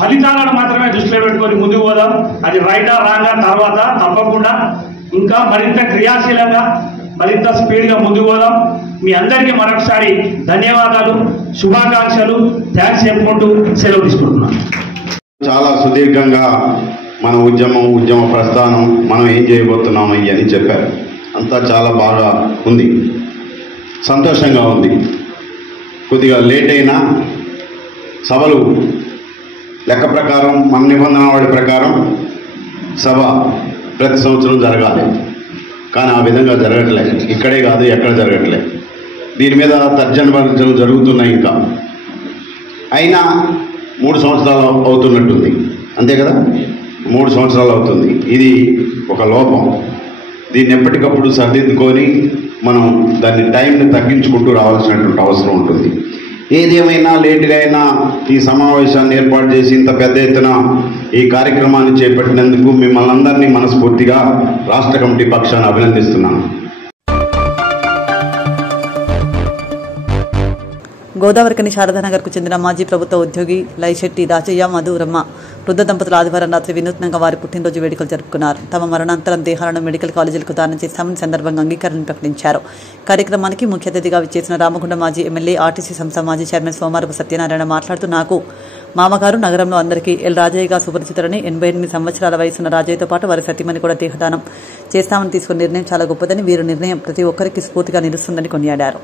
ఫలితాలను మాత్రమే దృష్టిలో పెట్టుకొని ముందుకు పోదాం. అది రైటా రాంగా తర్వాత తప్పకుండా ఇంకా మరింత క్రియాశీలంగా మరింత స్పీడ్గా ముందుకు పోదాం. మీ అందరికీ మరొకసారి ధన్యవాదాలు, శుభాకాంక్షలు, థ్యాంక్స్ చెప్పుకుంటూ సెలవు తీసుకుంటున్నాను. చాలా సుదీర్ఘంగా మన ఉద్యమ ప్రస్థానం, మనం ఏం చేయబోతున్నాము ఇవన్నీ చెప్పారు. అంతా చాలా బాగా ఉంది, సంతోషంగా ఉంది. కొద్దిగా లేట్ అయినా సభలు లెక్క ప్రకారం, మన నిబంధనవాడి ప్రకారం సభ ప్రతి సంవత్సరం జరగాలి. కానీ ఆ విధంగా జరగట్లే. ఇక్కడే కాదు, ఎక్కడ జరగట్లే. దీని మీద తర్జనభర్జనలు జరుగుతున్నాయి. ఇంకా అయినా 3 సంవత్సరాలు అవుతున్నట్టుంది, అంతే కదా? 3 సంవత్సరాలు అవుతుంది. ఇది ఒక లోపం. దీన్ని ఎప్పటికప్పుడు సరిదిద్దుకొని మనం దాన్ని టైంని తగ్గించుకుంటూ రావాల్సినటువంటి అవసరం ఉంటుంది. ఏదేమైనా లేటుగా అయినా ఈ సమావేశాన్ని ఏర్పాటు చేసి ఇంత పెద్ద ఎత్తున ఈ కార్యక్రమాన్ని చేపట్టినందుకు మిమ్మల్ని అందరినీ మనస్ఫూర్తిగా రాష్ట్ర కమిటీ పక్షాన అభినందిస్తున్నాను. గోదావరికని శారదానగర్కు చెందిన మాజీ ప్రభుత్వ ఉద్యోగి లైశెట్టి రాజయ్య, మధురమ్మ వృద్ధ దంపతులు ఆదివారం రాత్రి వినూత్నంగా వారి పుట్టినరోజు వేడుకలు జరుపుకున్నారు. తమ మరణాంతరం దేహాలను మెడికల్ కాలేజీలకు దానం చేస్తామని సందర్భంగా అంగీకారాన్ని ప్రకటించారు. కార్యక్రమానికి ముఖ్య అతిథిగా విచ్చేసిన రామగుండ మాజీ ఎమ్మెల్యే, ఆర్టీసీ సంస్థ మాజీ చైర్మన్ సోమారపు సత్యనారాయణ మాట్లాడుతూ, నాకు మామగారు నగరంలో అందరికీ ఎల్ రాజయ్యగా సుపరిచితులని, 88 సంవత్సరాల వయసున్న రాజయ్యతో పాటు వారి సతీమణి కూడా దేహదానం చేస్తామని తీసుకున్న నిర్ణయం చాలా గొప్పదని, వీరి నిర్ణయం ప్రతి ఒక్కరికి స్ఫూర్తిగా నిలుస్తుందని కొనియాడారు.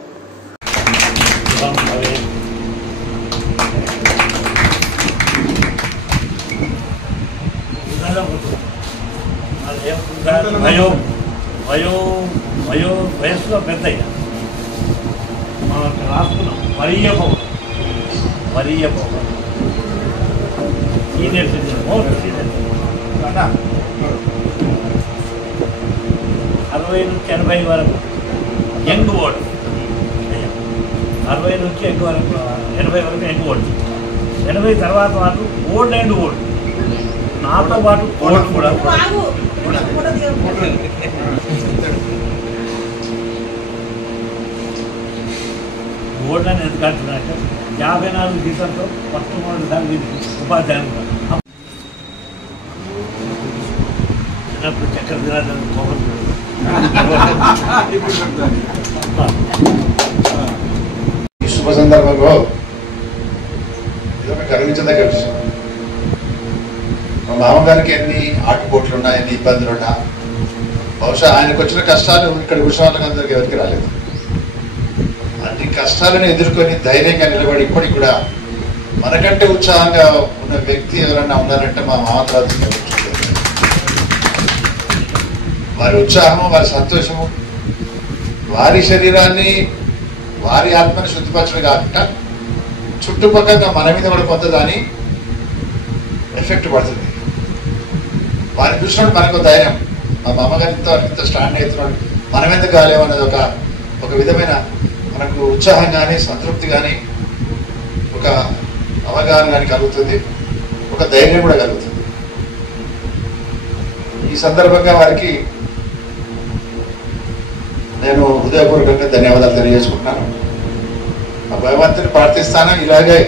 వయస్సులో పెద్దయ్య మనం రాసుకున్నాం వరీయ పౌరు సీనియర్ సిటిజన్ 60 నుంచి 80 వరకు యంగ్ ఓల్డ్, 60 నుంచి 80 వరకు యంగ్ ఓల్డ్, 80 తర్వాత వాళ్ళు ఓల్డ్ అండ్ ఓల్డ్. నాతో పాటు ఓల్డ్ కూడా ఓల్డ్ అని ఎందుకు అంటున్నారంటే 54 జీతంతో మొట్టమొదటిసారి ఉపాధ్యాయులు చిన్నప్పుడు చక్కెర తినాలని కోపం. ఈ శుభ సందర్భంలో ఇదొక గర్వించదగ్గ విషయం. మా మామగారికి ఎన్ని ఆటుపోట్లు ఉన్నా, ఎన్ని ఇబ్బందులు ఉన్నా, బహుశా ఆయనకు వచ్చిన కష్టాలు ఇక్కడ కూర్చున్న వాళ్ళకి అందరికీ ఎవరికి రాలేదు. అన్ని కష్టాలను ఎదుర్కొని ధైర్యంగా నిలబడి ఇప్పటికి కూడా మనకంటే ఉత్సాహంగా ఉన్న వ్యక్తి ఎవరన్నా ఉన్నారంటే మా మామగారు. వారి ఉత్సాహము, వారి సంతోషము, వారి శరీరాన్ని, వారి ఆత్మని శుద్ధిపరచడం కాకుండా చుట్టుపక్కల మన మీద కూడా కొంత దాని ఎఫెక్ట్ పడుతుంది. వారిని చూసినప్పుడు మనకు ధైర్యం, మా మామగారు ఇంత స్టాండ్ అవుతున్నాడు, మనం ఎందుకు కాలేమనేది ఒక ఒక విధమైన మనకు ఉత్సాహం కానీ సంతృప్తి కానీ ఒక అవగాహన కానీ కలుగుతుంది, ఒక ధైర్యం కూడా కలుగుతుంది. ఈ సందర్భంగా వారికి నేను హృదయపూర్వకంగా ధన్యవాదాలు తెలియజేసుకుంటున్నాను. ఆ భగవంతుని ప్రార్థిస్తాను, ఇలాగే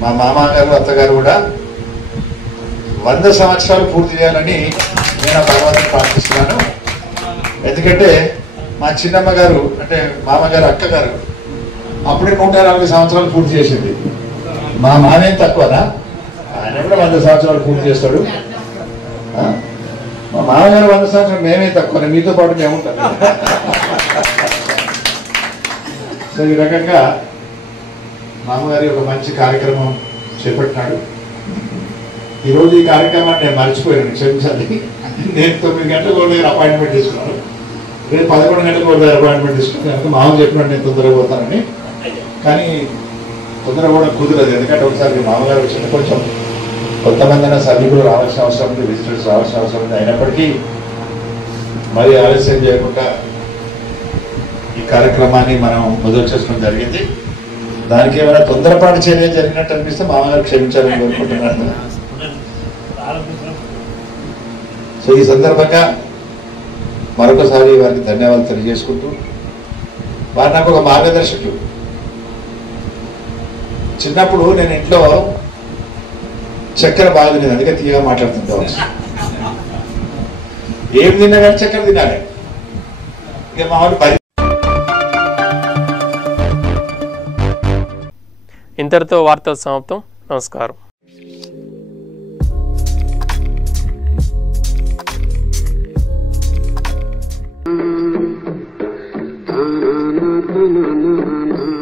మా మామగారు అత్తగారు కూడా 100 సంవత్సరాలు పూర్తి చేయాలని నేను ఆ భగవంతుని ప్రార్థిస్తున్నాను. ఎందుకంటే మా చిన్నమ్మ గారు అంటే మామగారు అక్కగారు అప్పుడే 140 సంవత్సరాలు పూర్తి చేసింది. మా మామేం తక్కువనా, ఆయన కూడా 100 సంవత్సరాలు పూర్తి చేస్తాడు. మా మామగారు 100 సంవత్సరాలు మేమే తక్కువ, మీతో పాటు మేము ఉంటాం. సో ఈ రకంగా మామగారి ఒక మంచి కార్యక్రమం చేపట్టినాడు. ఈరోజు ఈ కార్యక్రమాన్ని నేను మర్చిపోయాను, క్షమించాలి. నేను 9 గంటలకు ఒక దగ్గర అపాయింట్మెంట్ తీసుకున్నాను, రేపు 11 గంటలకు ఒక దగ్గర అపాయింట్మెంట్ తీసుకున్నాను. కనుక మామ చెప్పినట్టు నేను తొందరగా పోతానని. కానీ తొందర కూడా కుదరదు, ఎందుకంటే ఒకసారి మామగారు వచ్చిన కొంచెం కొంతమంది సభ్యులు రావాల్సిన అవసరం ఉంది, విజిటర్స్ రావాల్సిన అవసరం ఉంది. అయినప్పటికీ మరి ఆలస్యం చేయకుండా ఈ కార్యక్రమాన్ని మనం మొదలు చేసుకోవడం జరిగింది. దానికి ఏమైనా తొందరపాటు చర్య జరిగినట్టు అనిపిస్తే మామగారు క్షమించాలని కోరుకుంటున్నాను. సో ఈ సందర్భంగా మరొకసారి వారికి ధన్యవాదాలు తెలియజేసుకుంటూ, వారు నాకు ఒక మార్గదర్శకులు. చిన్నప్పుడు నేను ఇంట్లో చక్కెర బాగా తినేది, అందుకే తీయగా మాట్లాడుతుంటా. ఏం తిన్నా కానీ చక్కెర తినాలి. ఇక మా వాళ్ళు ఇంతటితో వార్తలు సమాప్తం. నమస్కారం. na na na na na